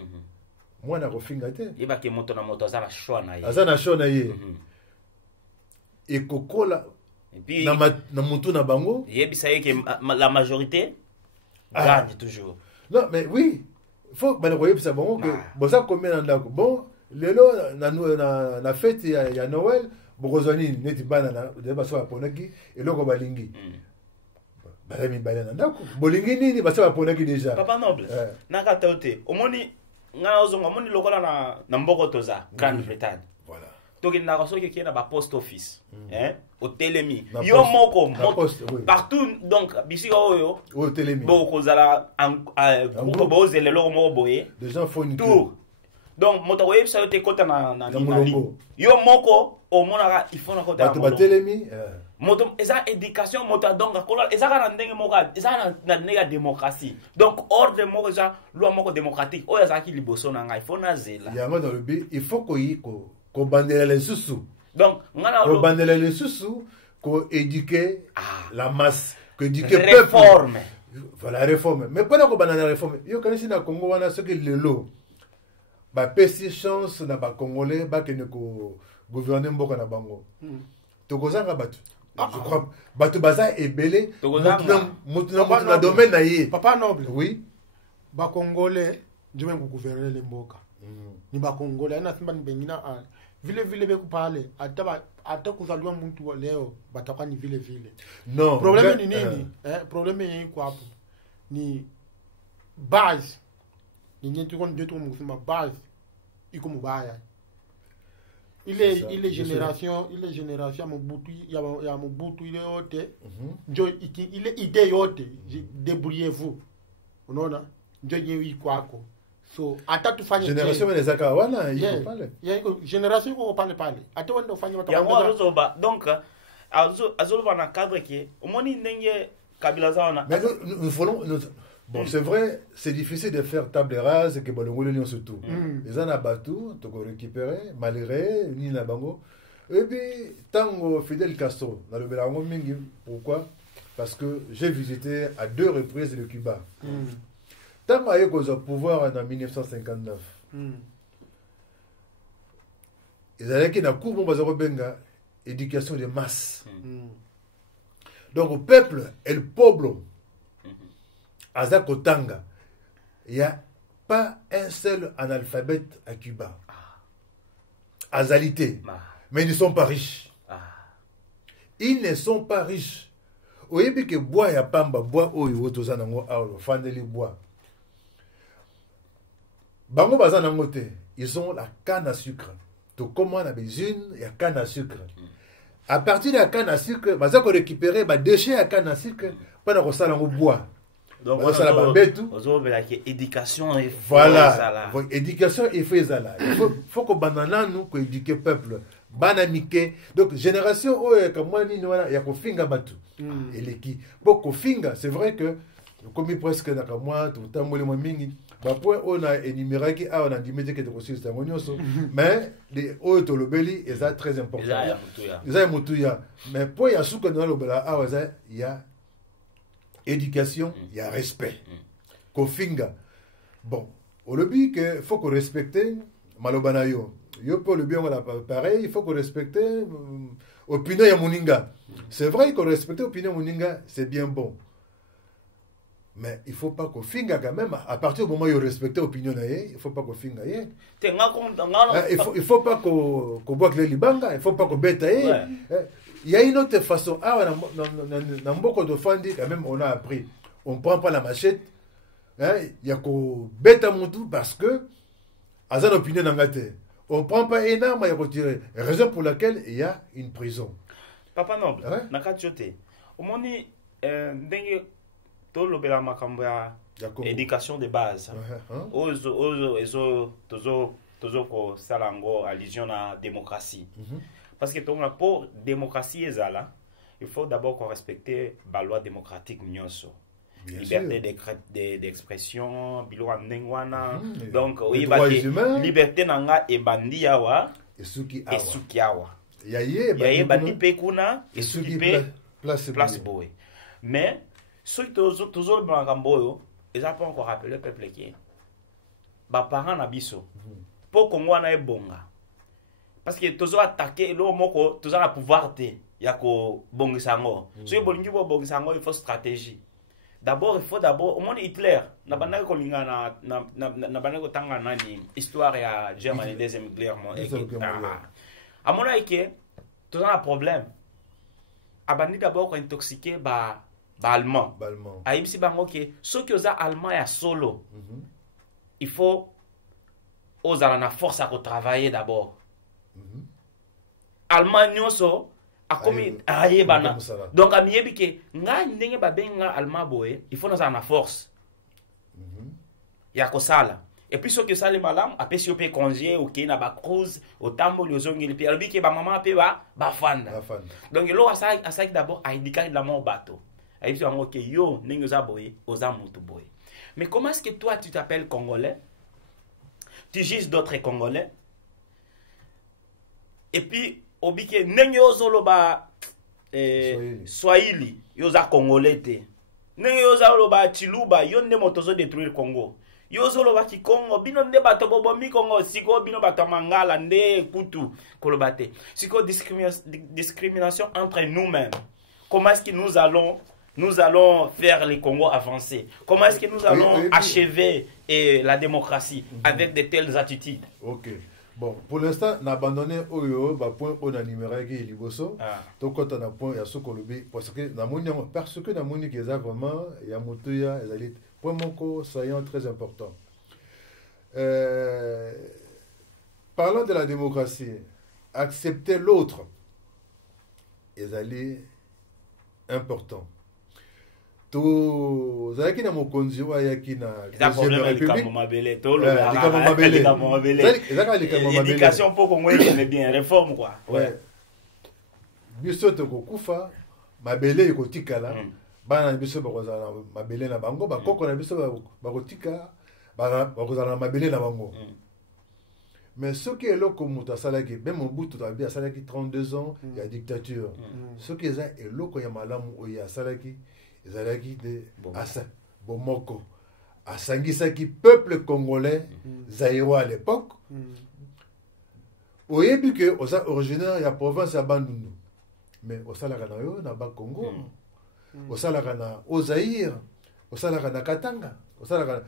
mwana kofinga te yeba ke moto na moto azana choix na ye azana choix na ye et kokola et puis na mutu na bango yebisa ye que la majorité gagne toujours. Non mais oui faut bana ko yebisa bango que boza combien na ndako bon lelo na fête ya Noël bokozani neti bana na deba so aponaki eloko balingi balami balana ndako bolingi nini basa baponaki déjà papa noble naka taute omoni ngana ozonga omoni lokola na mboko toza Grande-Bretagne voilà toki na soki ki na ba post office au telemi yo moko partout donc bisika oyo au telemi boko zala ko boze lelo moko boye des gens font une tour donc moto oyebi sa yo te kota na yo moko omonaka il faut na kota ba telemi moto eza éducation moto donc kola eza kana ndenge moka eza na ndenge ya démocratie donc ordre moko eza loi moko démocratique oyo azaki liboso na ngai il faut na zela yango dans le but il faut ko bandela les sous donc ngana ko bandela les sous ko éduquer la masse que éduquer réforme voilà réforme mais pendant ko bandela réforme yo kanisi na Congo wana ce que lelo ba pesi chance na ba congolais ba ke ne ko gouverner mboka na bango tokozanga batu je crois bato baza ebele na domaine na ye papa noble oui ba congolais njome ku gouverner le mboka ni ba congolais na simba ni bengina vile be kupale ata kuzaliwa mtu leo batakuwa ni vile non problème ni nini problème ni kwa hapo ni base ni nyetu kon nyetu mkusema base iko mubaya ile génération ya Mobutu ya Mobutu ile yote njo ile idée yote débrouillez-vous unaona njo nyewe kwako so hata tufanye génération inaweza wana iko pale iko génération iko pale hata wenda ufanye watu ya donc azoba na cadre qui omoni ndenge kabila zaona mais nous voulons bon c'est vrai c'est difficile de faire table rase que bon le lion surtout les en abattu to récupérer malgré ni na bango et puis tango Fidel Castro dans le belango mingi pourquoi parce que j'ai visité à 2 reprises le Cuba tango aye ko au pouvoir en 1959 ils allaient qui na cour bon bazaro benga éducation de masse donc au peuple et le peuple Aza Kotanga, il n'y a pas un seul analphabète à Cuba. Azalité. Mais ils ne sont pas riches. Ils ne sont pas riches. Au yébi que bois ya pamba, bois oyo tozanango aolo, fandeli bois. Bango bazanango te, ils ont la canne à sucre. Donc comment on a besoin, il y a canne à sucre. À partir de la canne à sucre, bazako récupérer ba déchets à canne à sucre pendant qu'on salango bois. Donc bazosala bambetu ozobelaki éducation et voilà éducation il faut ezala il faut kobanda nanu koéduke peuple bana mike donc génération oyo kamwa nini wana ya kofinga bato eleki mpo kofinga c'est vrai que komi presque na kamwa totamboli mwa mingi bapoint oyo na énuméraki awa na ndimi teke tokosilisa yango nyonso mais oyo tolobeli eza très important eza ya motuya mais po ya suka na lobela awa eza ya éducation ya respect kofinga bon olobi que faut qu'on respecte maloba na yo yo po olobi yango na pareil il faut qu'on respecte opinion ya moninga c'est vrai qu'on respecte opinion ya moninga c'est bien bon mais il faut pas qu'on finga quand même à partir du moment où il respecte l'opinion il faut pas qu'on finga il faut pas qu'on boit les libanga il faut pas qu'on bête il y a une autre façon dans beaucoup de fandi quand même on a appris on prend pas la machette il y a qu'on bête à mon tout parce que à une opinion n'engagée on prend pas énorme il y a qu'on tirer raison pour laquelle il y a une prison papa noble nakatiote au moni ndenge tolobela makambo ya éducation de base tozo kosala yango allusion na démocratie parce que tonga pour démocratie ezala il faut d'abord qu'on respecte la loi démocratique nyonso liberté d'expression biloko ndenge wana donc liberté nanga ebandi yawa esuki awa yaye bandi pe kuna esuki pe place boye mais ceux qui toujours dans la camboyo ils n'ont pas encore rappelé le peuple qui est parents na biso pour Congo na ebonga parce que toujours attaquer le moko toujours la pouvoir te ya ko bongisa ngo so bolingi bo bongisa ngo il faut stratégie d'abord il faut au moins Hitler na bana ko linga na bana ko tanga nani histoire ya Germany deuxième guerre mondiale à mon avis toujours un problème abandi d'abord ko intoxiqué allemand ayibisi bango ke soki oza allemand ya solo il faut ozala na force à travailler d'abord allemand nyonso akomi ayebana donc amiyebi ke nga ndenge babenga allemand boye il faut ozala na force ya kosala et puis soki osali malamu apesi yo pe congé okei na bacruise otamboli ozongeli pe alobi ke bamama pe bafanda donc elo asaki d'abord aidikaki la mort bateau. Yo, mais comment est-ce que toi tu t'appelles Congolais? Tu juges d'autres Congolais? Et puis, obike nenge ozoloba Swahili, yoza Congolais te. Nenge ozoloba Chiluba, yo nde motozo détruire Congo. Yo zoloba ki Congo, bino nde bato bobomi Congo, siko bino bato mangala nde kutu kolobate. Siko discrimination entre nous-mêmes. Comment est-ce que nous allons faire les Congo avancer? Comment est-ce que nous allons achever la démocratie avec de telles attitudes? Ok. Bon, pour l'instant, on a abandonné le point on a numéré qui est liboso. Donc, quand on a point, il y a ce qu'on le parce que nous avons dit qu'il y a vraiment, il y a motoya, il y a point moko saillant très important. Parlant de la démocratie, accepter l'autre, ils allaient important. Zaki na mokonzi wa yaki na deuxième république éducation pour Congo est bien réforme quoi ouais biso to kokufa mabele ekotikala bana biso bakozala mabele na bango bakoko na biso bakotika bakozala na mabele na bango mais ce qui est là comme mutasala ki même Mobutu tabi asala ki 32 ans il y a dictature ce qui est là est là ko ya malamu o ya asala ki ezalaki de asa bomoko asangisaki peuple congolais zaïrois à l'époque oyebi que osa originaire ya province ya Bandundu mais osalaka na yo na ba Congo osalaka na Zaïre osalaka na Katanga osalaka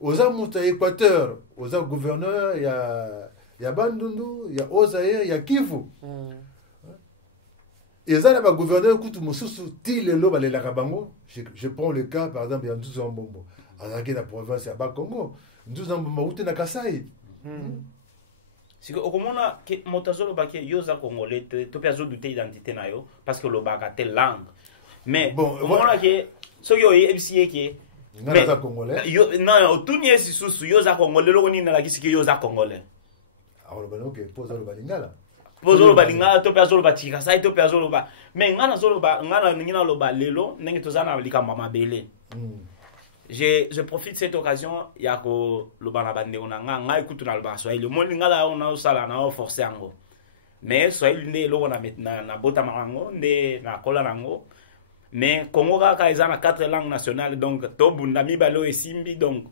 oza muta Équateur oza gouverneur ya Bandundu ya Zaïre ya Kivu et ça, le gouverneur Koutou Moussou, Tilelo, Balelabango, je prends le cas, par exemple, il y a 12 ans, Bombo, à la province, il y a Bas-Congo, 12 ans, Bombo, où est Kasai. Si au moment que Montazolo Baké, Yosa Congolais, tu peux douter d'identité, parce que le Baka, telle langue. Mais, au moment que, ce qui est FCA, ngana za congolais yo non otuni esisusu yo za congolais loko nini na kisiki yo za congolais alors ben OK poza le balingala pozolo balingala to pezolo batika sai to pezolo ba mais ngana zolo ba ngana ngina lo ba lelo ndenge tozana likamba mabele je profite de cette occasion ya ko lo bana bande ona nga ikutu na lo ba Swahili mo lingala ona osala na o forcer yango mais Swahili nde lo na bota mango nde na kola nango mais Congo kaka eza na 4 langues nationales donc to bunda mibalo esimbi donc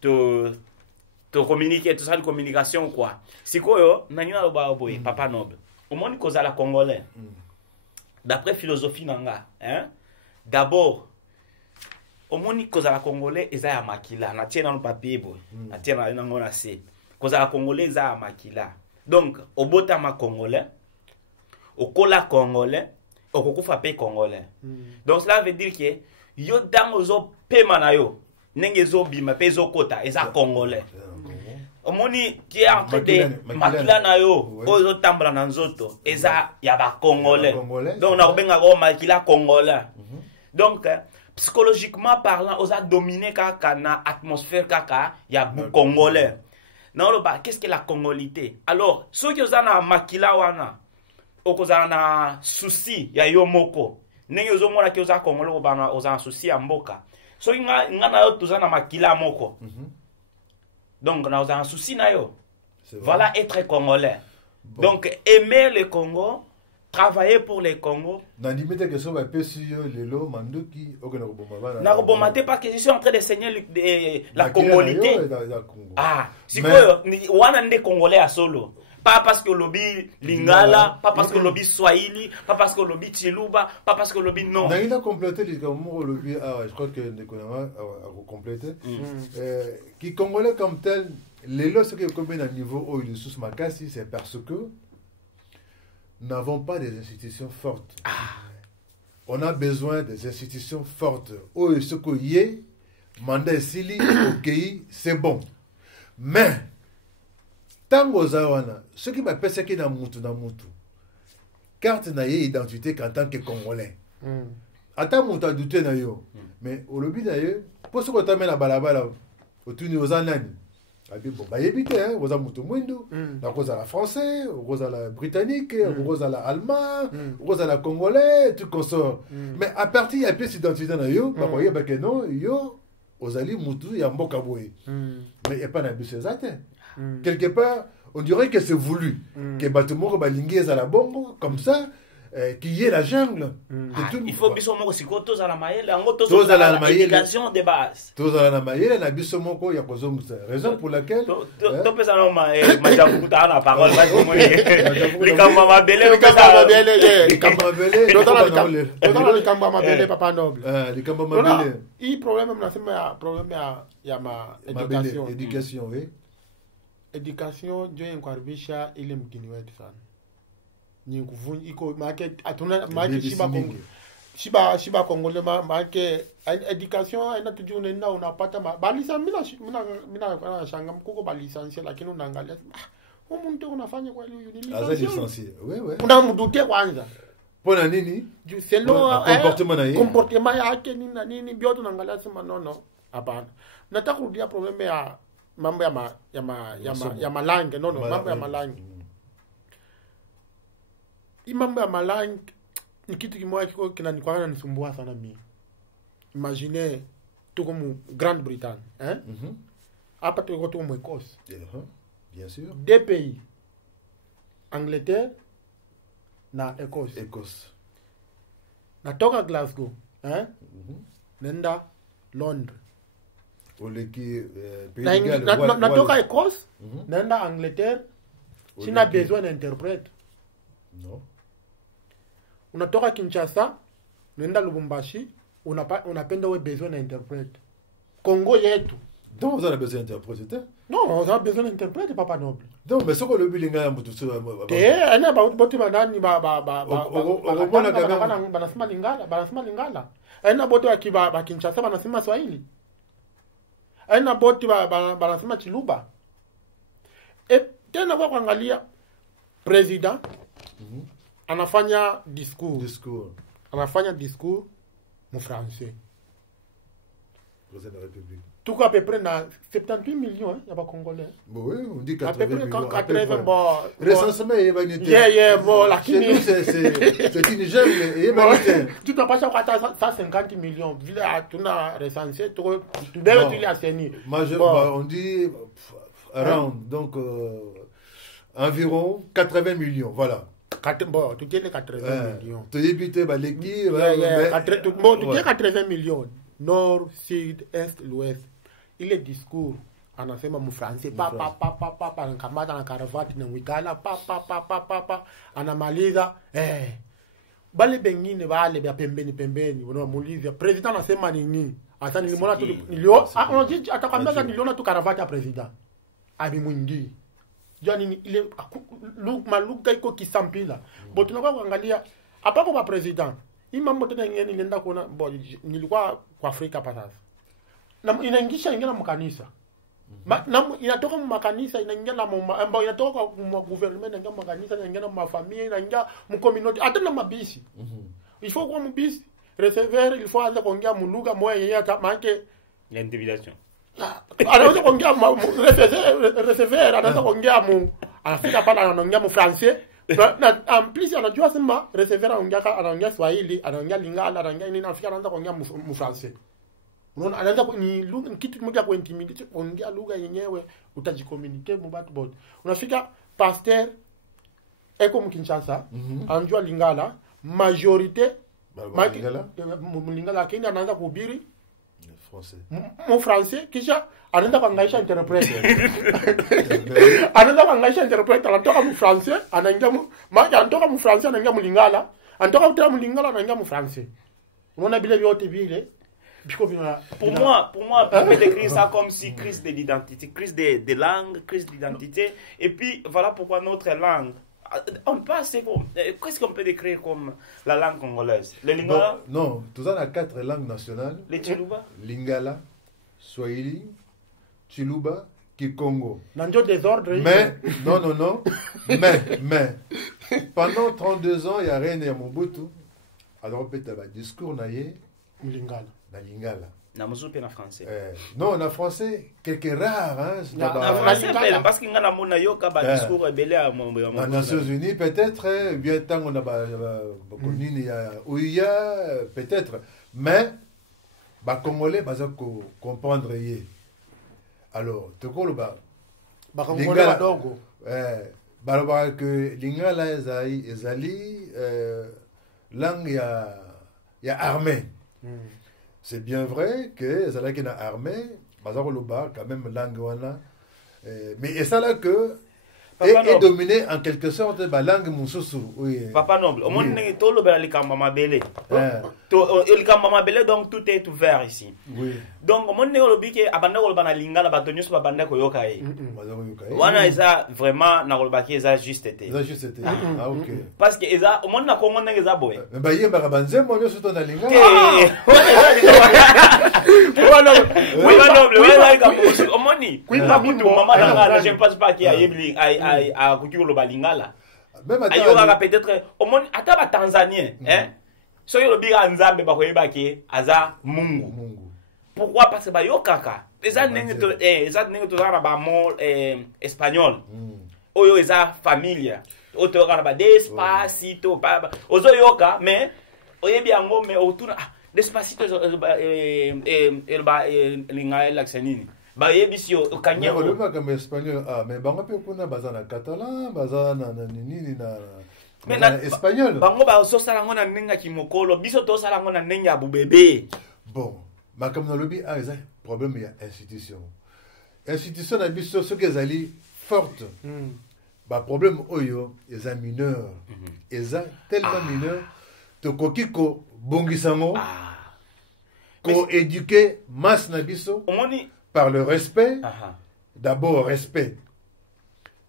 to communiquer tout ça de communication quoi sikoyo nanyina lo ba boy papa noble omoni kozala congolais d'après philosophie nanga hein d'abord omoni kozala congolais eza ya makila na tiena no papier boy na tiena nango na se kozala congolais eza ya makila donc obota ma congolais okola congolais okokufa pe congolais donc cela veut dire que yo dango zo pema na yo ndenge zo bima pe zo kota eza congolais omoni qui est en train de makila na yo ozo tambla na nzoto eza ya ba congolais donc na benga ko makila congolais donc psychologiquement parlant oza dominé kaka na atmosphère kaka ya bu congolais na lo ba qu'est-ce que la congolité alors ceux qui oza na makila wana okozana na souci ya yo moko ndenge ozo mona ki oza congolais ko bana oza na souci ya mboka so nga na yo toza na makila moko donc na oza na souci na yo voilà être congolais donc aimer le Congo travailler pour le Congo na limite que ça va pesi yo lelo manduki okena koboma bana na koboma te parce que je suis en train de saigner la congolité ah sikoyo wana nde congolais à solo pas parce que lobby lingala pas parce que lobby swahili pas parce que lobby chiluba pas parce que lobby non na ina compléter les comme lobby je crois que Ndekonanga a complété qui congolais comme tel lelo ce que comme à niveau où il sous makasi c'est parce que nous n'avons pas des institutions fortes. On a besoin des institutions fortes. Oh, ce que y est, mandat sili, ok, c'est bon. Mais, tant que zawana, ce qui m'appelle c'est qu'il y a mutu. Carte na yé identité en tant que Congolais. Attends, mutu douté na yo. Mais au lobby d'ailleurs, pour ce que tu amènes à balabala, au tuni aux anani. Bon, bah, évitez, hein, vous avez mutu mwindu, la cause à la français, cause à la britannique, cause à la allemand, cause à la congolais, tout consort. Mais à partir, il y a plus d'identité dans yo, bah, voyez, bah, que non, yo, aux alliés mutu, il y a un bon caboué. Mais il n'y a pas d'abus ces atteints. Quelque part, on dirait que c'est voulu, que Batumoko, bah, lingé à la bongo, comme ça, qu'il y ait la jungle. Il faut que nous soyons tous à la maïle, tous à la éducation de base. Tous à la maïle, on a besoin de la raison pour laquelle. Tu peux savoir, ma parole, les camarades belle, les camarades belle, papa noble. Les camarades belle. Il problème, il y a ma éducation. Éducation, oui. Éducation, Dieu incarvisha il est mkiniwetu sana. Ni kuvunja iko market atuna market shiba Congolais market education aina tujune na unapata balisa mina shanga mkoko balisansia lakini unaangalia mtu unafanya kwa hiyo ni licencié wewe unamdute kwanza pona nini selo comportement yake nini bioto unaangalia sema no hapana nataka kurudia problem ya mambo ya malange mambo ya malange mambo ya malange ni kitu kimoja kiko kinanikwanga nisumbua sana mimi. Imagine tuko mu Grande Bretagne, hein? Hapa tuko mu Écosse. Bien sûr. Deux pays. Angleterre na Écosse. Natoka Glasgow, hein? Nenda Londres. Natoka Écosse, nenda Angleterre. Sina besoin d'interprète. Non. Unatoka Kinshasa, unaenda Lubumbashi, unapenda we besoin d'interprète. Congo yetu. Donc vous avez besoin d'interprète. Non, vous avez besoin d'interprète papa noble. Donc mais ce que le bilingue a mutu so. Ana boti banani banasema lingala. Ana boti wa Kinshasa banasema Swahili. Ana boti banasema Chiluba. Tena kwa kuangalia president anafanya discours. Anafanya discours mu français. président de la République. Tout cas, à peu près, 78 millions, il n'y a pas Congolais. Bon, oui, on dit À 80 peu près, millions. 80, bon. Recensement, il y a une unité. Bon, la Chez nous, c'est une jungle, il y a une unité. Tu n'as pas 150 millions. Tu as recensé, tu devais tu l'as assaini. On dit around, donc environ 80 millions, voilà. Bon, tu tiens les 80 millions. Tu débuté, l'équipe. Bon, tu tiens 80 millions. Nord, sud, est, l'ouest. Il est discours. Anasema mfransi anakamata na karavati na wikala anamaliza bale bengine bale bya pembeni unamuuliza president anasema nini hata nilimwona tu atakwambia niliona tu karavati ya president abi mwingi yani ile maluka iko kisampila bo tunakuwa kuangalia hapako kwa president hii mambo tena ingine nilienda kuona bo nilikuwa kwa Afrika pa sasa na inaingisha ingine mkanisa inatoka makanisa inaingia na ambao inatoka kwa government inaingia makanisa inaingia na mafamilia inaingia mcommunity hata na mabisi il faut kwa mbisi recevoir il faut anza kuongea muluga moya yeye kama l'intimidation anaweza kuongea recevoir anaweza kuongea anafika pale anaongea mu français na en plus anajua sema recevoir anaongea Swahili anaongea Lingala anaongea nini anafika anaanza kuongea mu français. Unaona anaanza ni lugha kitu kimoja kwa intimidate kuongea lugha yenyewe utajicommunicate mu watu wote. Unafika pasteur eko mkinshasa anajua Lingala majorité Lingala Kenya anaanza kuhubiri mu français kisha anaanza kuangaisha interprete anaanza kuangaisha interprete anatoka mu français anaingia anatoka mu français anaingia mu Lingala anatoka kutoka mu Lingala anaingia mu français. Unaona bile vyote vile. Pour moi, on peut décrire ça comme si crise de l'identité, crise de langue, crise d'identité. Et puis, voilà pourquoi notre langue. Qu'est-ce qu'on peut décrire comme la langue congolaise? Le Lingala? Non, tout ça, on a 4 langues nationales. Le Chiluba? Lingala, Swahili, Chiluba, Kikongo. Désordre. Mais, non. mais, pendant 32 ans, il n'y a rien à Mobutu. Alors, peut-être, il y a un discours, Lingala. Na Lingala. Na musupe na français. Non, na français, quelques rares. Hein, na français, parce qu'il y a un yoka ba discours rebelle à mon aux Nations Unies, peut-être, bien tant on a Ouya, peut-être. Mais, les Congolais, ils vont comprendre. Alors, tu vois, Lingala, que Lingala, ezali langue ya armée. C'est bien vrai que ça là qui est armé, bazaroloba quand même langue wana, mais et ça là que est dominé en quelque sorte la langue mususu. Oui. Papa noble, au monde n'est tout le bel likamba mabele. Il likamba mabele donc tout est ouvert ici. Oui. Donc au monde n'est le bique abanda ko bana lingala batonyus ba banda ko yokai. Wana eza vraiment na ko baki eza juste été. Eza juste été. Ah OK. Parce que eza au monde na Congo ndenge eza boy. Mais ba yemba ka banzembo nyo suto na lingala. Oui, noble, oui, like au monde. Oui, pas mutu maman na je pense pas qu'il y a yebli à couture le balingala. Même à peut-être au monde ataba tanzanien hein. So yo biga nzambe ba koyeba ki aza mungu. Pourquoi parce que ba yo kaka. Eza nenge to na ba mot espagnol. Oyo eza familia. Oto kana ba despacito ba ozo yoka mais oyebi yango mais otuna despacito linga laksanini. Ba yebisio okanye ko ba comme espagnol mais bango pe kuna bazana catalan bazana nini na espagnol bango ba so sala ngona nenga kimokolo biso to sala ngona nenga bubebe. Bon makam na lobi eza problème ya institution na biso so que ezali forte ba problème oyo eza mineur eza tellement mineur to kokiko bongisango ko éduquer masse na biso par le respect. D'abord respect.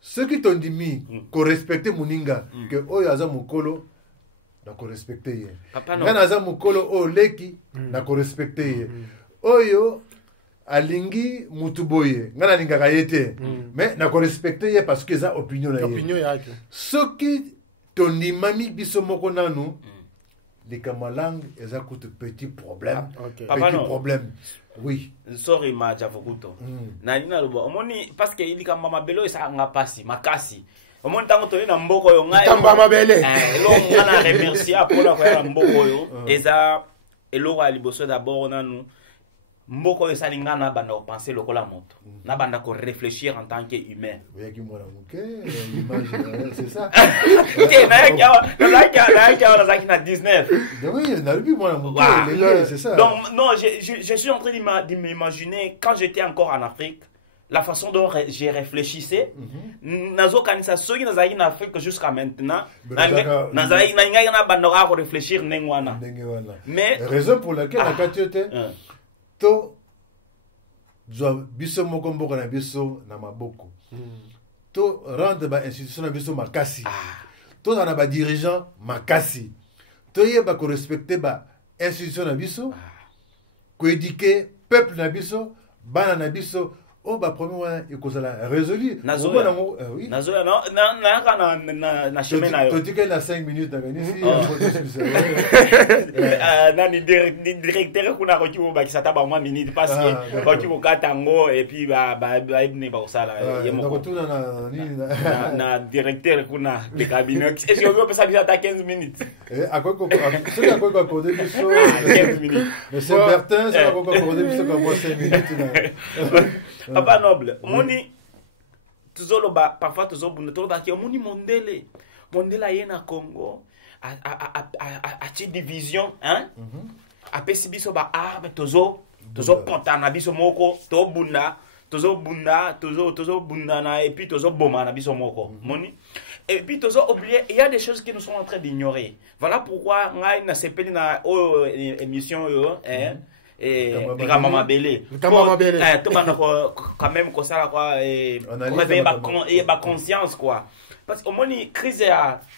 Ceux qui t'ont dit qu'on respecte Muninga, que oyo aza mukolo na ko respecte ye. Ngana aza mukolo o leki na ko respecte ye. Oyo alingi mutuboye, ngana linga kayete. Mais na ko respecte ye parce que za opinion na ye. Opinion yake. Ceux qui t'ont dit mami biso moko nanu les kamalang eza coûte petit problème. Petit problème. Oui. Sorry ma javokuto. Na nina lobo. Omoni parce que il kamba mabelo isa nga pasi makasi. Omoni tango toli na mboko yo ngai. Tamba mabele. Lo ngana remercier apona ko ya mboko yo. Eza eloko ya liboso d'abord nanu. Mboko yo salingana banda ko penser lokola moto. Na banda ko réfléchir en tant qu'humain. Oui, qui moi l'image, c'est ça. OK, na ya na 19. Oui, on a vu moi c'est ça. Donc non, je suis en train de m'imaginer quand j'étais encore en Afrique, la façon dont j'ai réfléchissais. Nazo kanisa soki nazaki en Afrique jusqu'à maintenant. Nazaki na bandora ko réfléchir nengwana. Mais raison pour laquelle la quantité to biso moko mboka na biso na maboko. To rendre ba institution na biso makasi. To na ba dirigeant makasi. To yeba ko respecter ba institution na biso. Ko éduquer peuple na biso, bana na biso. Oh bah premier one ekozala résolu. Nazoya oui. Nazoya na chemin na yo. Tu dis qu'il y a 5 minutes dans ici. Nani directeur kuna ko kibo ba kisata ba mwa minute parce que ba kibo katango et puis ba ibne ba osala yemoko. Na directeur kuna de cabinet. Est-ce que on peut ça bisa 15 minutes? À quoi c'est à quoi accorder biso 15 minutes. Mais c'est Bertin, c'est à quoi accorder biso comme 5 minutes. Papa noble, moni tuzolo ba parfois tuzo bunda to ba ki moni mondela yena Congo a ti division hein a pesi biso ba arme tuzo kontana biso moko to bunda tuzo bunda na et puis tuzo boma na biso moko moni et puis tuzo oublier il y a des choses que nous sommes en train d'ignorer. Voilà pourquoi ngai na sepeli na émission yo hein et Kamba Mabele tout bana quand même comme ça quoi et réveiller ba conscience quoi parce que au moins crise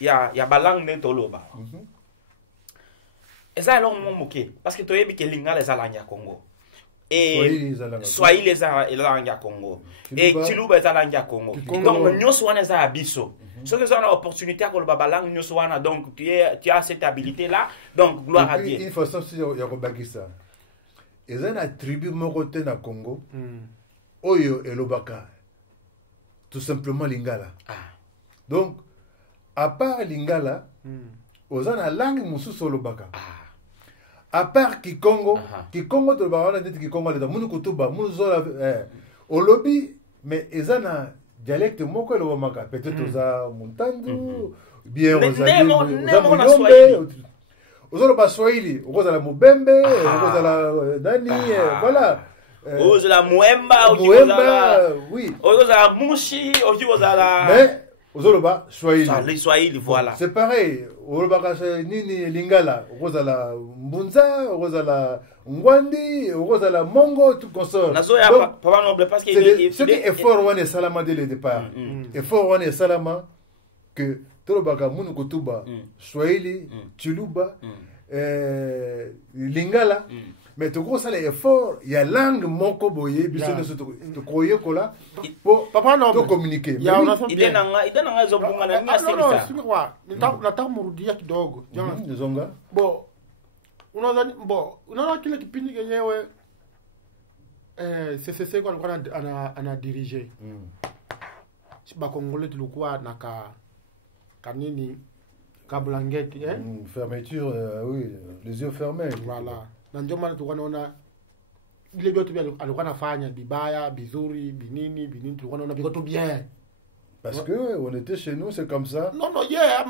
ya balang netoloba et ça alors mon moqué parce que toyebi ke lingala za langa Congo et Swahili za langa Congo et Chiluba za langa Congo donc nyoso wana za abiso ce que ça une opportunité à koloba balang nyoso wana donc tu as cette habilité là donc gloire à Dieu il faut ça ya kobakisa. Ils ont une tribu morote na Congo. Oyo elobaka. Tout simplement Lingala. Donc, à part Lingala, ils ont une langue mususu olobaka. À part Kikongo, Kikongo to ba dit Kikongo le munu kutuba, munu zola olobi, mais ils ont un dialecte moko elobaka. Peut-être oza Muntandu, bien oza Ozolo Swahili, ozala Mubembe, ozala Nani, voilà. Ozala Muemba, oui. Ozala Mushi, ozala. Mais ozolo Swahili. Swahili, voilà. C'est pareil. Ozolo Nini Lingala, ozala Mbunza, ozala Ngwandi, ozala Mongo, tout consort. Nazoya papa noble parce que ce qui est fort on est salama dès le départ. Effort on est salama que Tolobaka munu kutuba Swahili, Chiluba, Lingala, mais tu gros ça les efforts, il y a langue moko boye, biso ne se te croyez kola pour papa non to communiquer. Il est nanga zobunga na nasi ça. Non, quoi. Nataka murudia kidogo. Zonga. Bon, unaona kile kipindi kenyewe CCC kwa alikuwa ana dirige. Bakongole tulikuwa na kanini kablangeti fermeture oui les yeux fermés voilà na ndio maana tulikuwa naona ile vyote alikuwa anafanya bibaya bizuri binini tulikuwa naona biko tu bien parce que on était chez nous c'est comme ça non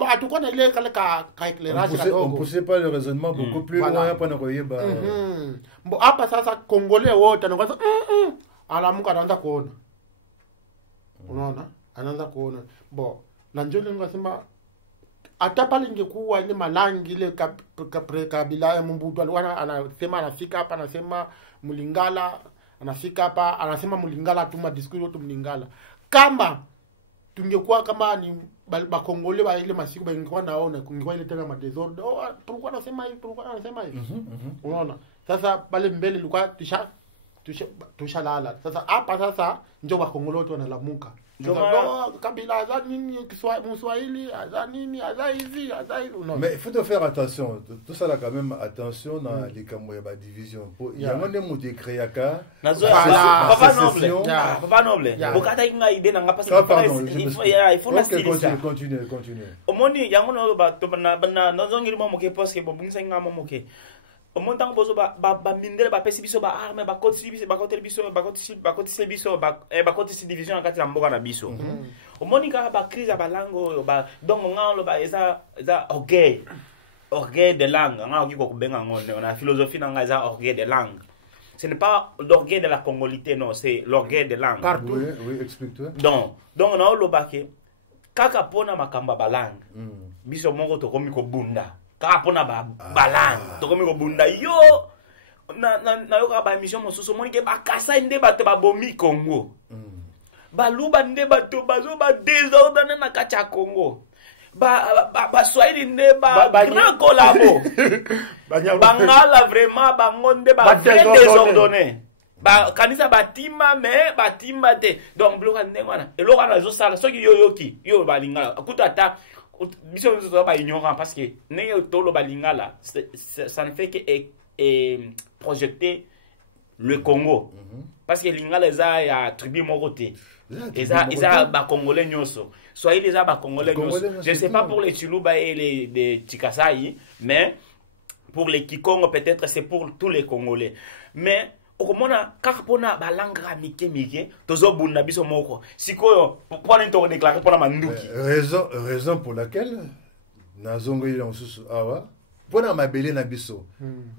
hatukuwa na ile kale ka éclairage kadogo on poussait pas le raisonnement beaucoup plus loin hapa na koyeba hapa sasa Kongole wote anaanza alamuka anaanza kuona unaona anaanza kuona na njoo ningesema hata pale ingekuwa ile malangi ile kabila ya Mbutu alikuwa anasema anafika hapa anasema Mulingala anafika hapa anasema Mulingala tuma discours yote Mulingala kama tungekuwa kama ni bakongole ba ile masiku bangekuwa naona kungekuwa ile tena madesordre tulikuwa nasema hivi unaona sasa pale mbele ilikuwa tushalala sasa hapa sasa ndio wakongolo wote wanalamuka Kabila aza nini Mswahili aza nini aza hivi mais il faut te faire attention tout ça là quand même attention dans les camoya ba division il y a monde mo te créer ka papa noble bokata inga ide na ngapa il faut la stylisa continue omoni yango no ba to na nzongiri mo ke poske bo bungisa ngamo moke omontang bozo ba mindele ba pesi biso ba arme ba kotisi biso ba kotisi division en kati ya mboka na biso omoni kaka ba crise ba langue ba donc ngalo ba eza orgueil de langue ngalo kiko kubenga ngone na philosophie na eza orgueil de langue. Ce n'est pas l'orgueil de la congolité, non, c'est l'orgueil de langue. Partout. Oui, explique-toi. Donc na olobake kaka pona makamba ba langue biso moko to komi ko bunda kaka pona ba langue to komi ko bunda yo na yo ka ba mission mosusu moni ke bakasa nde bato ba bomi Congo baluba nde bato bazo ba désordre na kacha Congo ba Swahili nde ba grand collabo bangala vraiment bangonde ba désordonné ba kanisa batima mais batimba te donc bloka ndengwana eloko na zo sala soki yo balingala kutata biso zo ba ignorant parce que ne tolo balingala ça ne fait que projeter le Congo parce que lingala za ya tribu mokote eza ba congolais nyoso soit les ba congolais nyoso je sais pas pour les Chiluba et les Tikasai mais pour les Kikongo peut-être c'est pour tous les Congolais mais okomona kaka pona balanga mike tozo bunda biso moko sikoyo pona nto déclarer pona manduki raison pour laquelle nazongo ile nsusu awa pona mabele na biso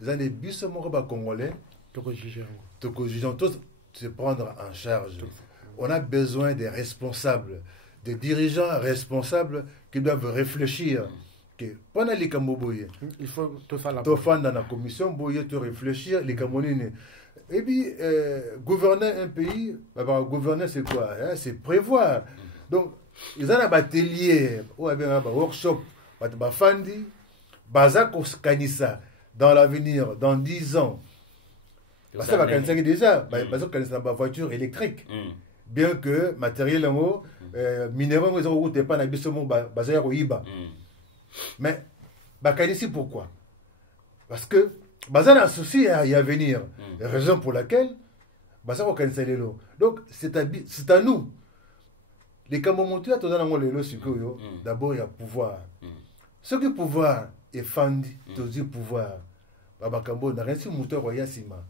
zane biso moko ba congolais toko jugeant tous se prendre en charge. On a besoin des responsables, des dirigeants responsables qui doivent réfléchir que pendant les Camerounais il faut tout faire la dans la commission boye te réfléchir les Camerounais. Et puis, gouverner un pays, gouverner c'est quoi c'est prévoir. Donc, ils ont un atelier, ou un workshop, Fandi, Bazako Kanissa, dans l'avenir, dans 10 ans. Parce que déjà, Bazako Kanissa, ma voiture électrique. Bien que matériel en haut, minéraux, ils ont route pas n'abissement, Bazako Iba. Mais, Bakanisi, pourquoi? Parce que, Bazan a un souci à y venir. La raison pour laquelle Bazan a donc c'est à nous. Les Camerounais, d'abord il y a pouvoir. Ce que pouvoir est fandi, tu pouvoir. Babakambo n'a rien si moteur roya sima.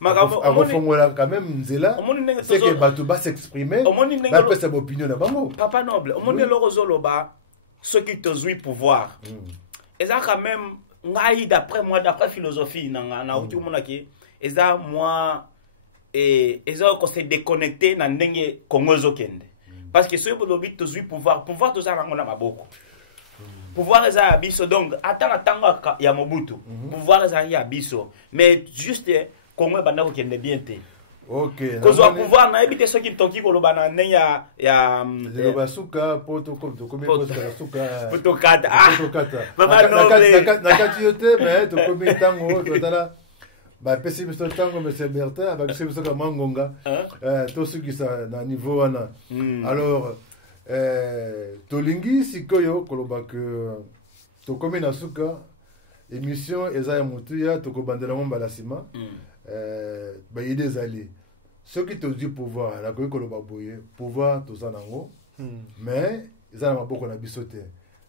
Quand même Nzela, c'est que Batouba s'exprimer, bah peut sa opinion là bango. Papa noble, au monde lorozoloba, ce qui te jouit pouvoir. Et ça quand même ngai d'après philosophie na uti mona ki eza moi et eza ko se déconnecter na ndenge Congo zokende parce que ce que le but de pouvoir to za ngona maboko pouvoir eza abiso donc atana tanga ya Mobutu pouvoir eza ya abiso mais juste Congo banda ko kende bien te OK kozo pouvoir na ebite soki toki ko lobana ndenge ya basuka poto komi suka poto kata baba nakati yote mais to komi tango to tala ba pesi biso tango monsieur Bertin avec ce biso mangonga to suki sa na niveau wana alors tolingi sikoyo koloba que to komi na suka émission eza ya mutuya to ko bandela momba la sima il des alliés. Ceux qui te disent pouvoir, la Koye Koloba Boye, pouvoir, tout ça, mais ils ont beaucoup de bisoté.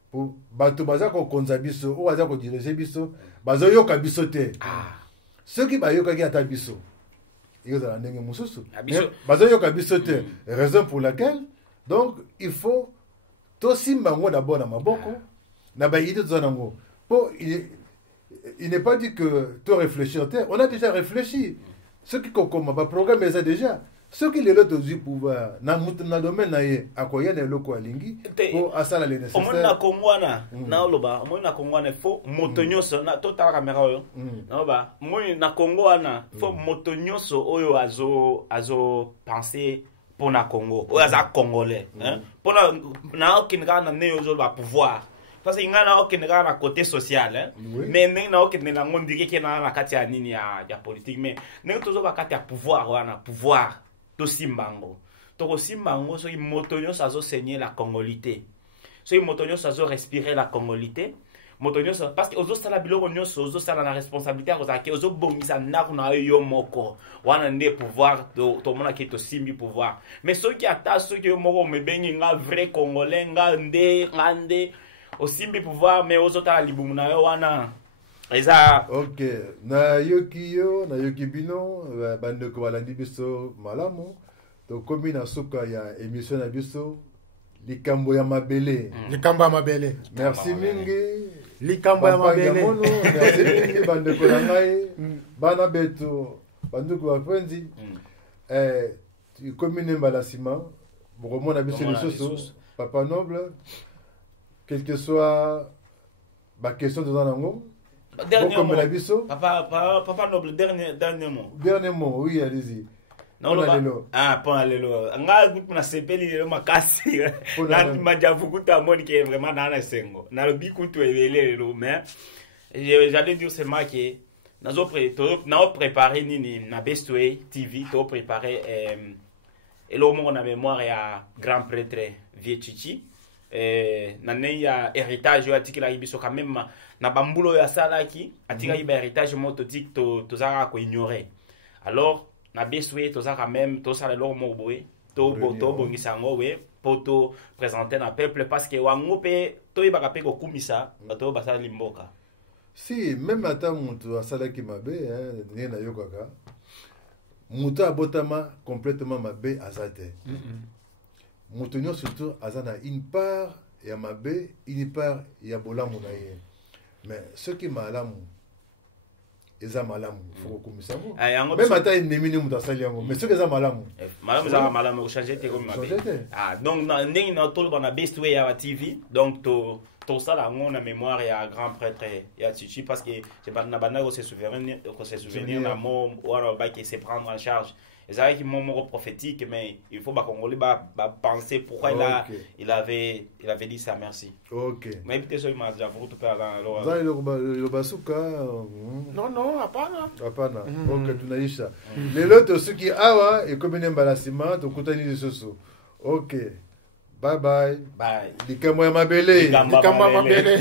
Pour Bato Bazako Konzabiso, ou Azako diriger biso, Bazoyo Kabisote. Ceux qui bayoka qui attaquent biso, ils ont un dengue moussousou. Bazoyo Kabisote. Raison pour laquelle, donc, il faut, Tosim Bango d'abord dans Maboko, Nabaïde de Zanango. Pour il n'est pas dit que tout réfléchir. On a déjà réfléchi. Ce qui comme va programme ça déjà. Ce qui les autres du pouvoir, na domaine à quoi y a des locaux à lingi pour asala les nécessaires. Au monde na Kongwana, na loba, au monde na Kongwana faut motonyoso na tota caméra yo. Na loba, moi na Kongwana faut motonyoso oyo azo penser pour na Congo, oyo aza congolais, hein. Pour na kinga na neyo zo ba pouvoir. parce que ngana okende na côté social hein Oui. mais na okende na ngondiki ke na kati ya nini ya politique mais ndenge tozo ba kati ya pouvoir wana pouvoir to simbango to simbango so motonyo sazo saigner la congolité so motonyo sazo respirer la congolité motonyo parce que ozo sala biloko nyonso ozo sala na responsabilité ya kozaki ozo bongisa ndaku na yo moko wana nde pouvoir to mona ke to simbi pouvoir mais soki ata soki yo moko mebengi nga vrai congolais nga nde osimbi pouvoir mais ozo tala libumu na yo wana eza Ok, na yoki bino bandeko balandi biso malamu tokomi na suka ya émission na biso likambo ya mabele. likambo ya mabele Merci mingi likambo ya mabele mono, merci mingi bandeko na ngai bana beto bandeko bapenzi komi nemba la sima bokomona biso lisusu papa noble quel que soit ba question toza nango dernier mot la biso papa noble dernier mot oui allez-y pona lelo nga kutu na sepeli lelo makasi na majavu kutu amoni ke vraiment na sengo na lobi kutu lelo mais j'allais dire seulement que na préparer nini na Best Way TV to préparer elo mo na mémoire ya grand prêtre Vieux Chichi na ne ya héritage ya tikila biso quand même na bambulo ya salaki atika ba héritage mo to tik to zaka ko ignorer alors na Best Way toza quand même to sala lo mo boye to bongisa ngo we poto présenter na peuple parce que wango pe to ibaka pe ko kumisa to basala limboka si même ata mutu asalaki mabe ne na yokaka mutu abotama complètement mabe azate mutu nyo surtout azana une part ya mabe une part ya bolamu na ye mais ce qui malamu eza malamu faut komisa ngo même ata endemini mutu asali yango mais ce que eza malamu malamu ko changer te comme mabe donc ndenge na tolo na Best Way ya TV donc to sala ngo na mémoire ya grand prêtre ya Chichi parce que c'est pas na banda ko se souvenir na mo wala ba qui se prendre en charge et avec mon mot prophétique mais il faut ba congolais ba penser pourquoi il avait dit ça merci ok mais peut-être ça il m'a déjà voulu tout faire alors le basuka non hapana ok tunaisha lelo to suki awa e komene mbalasima to kutani lisusu ok bye bye bye likambo ya mabele likambo ya mabele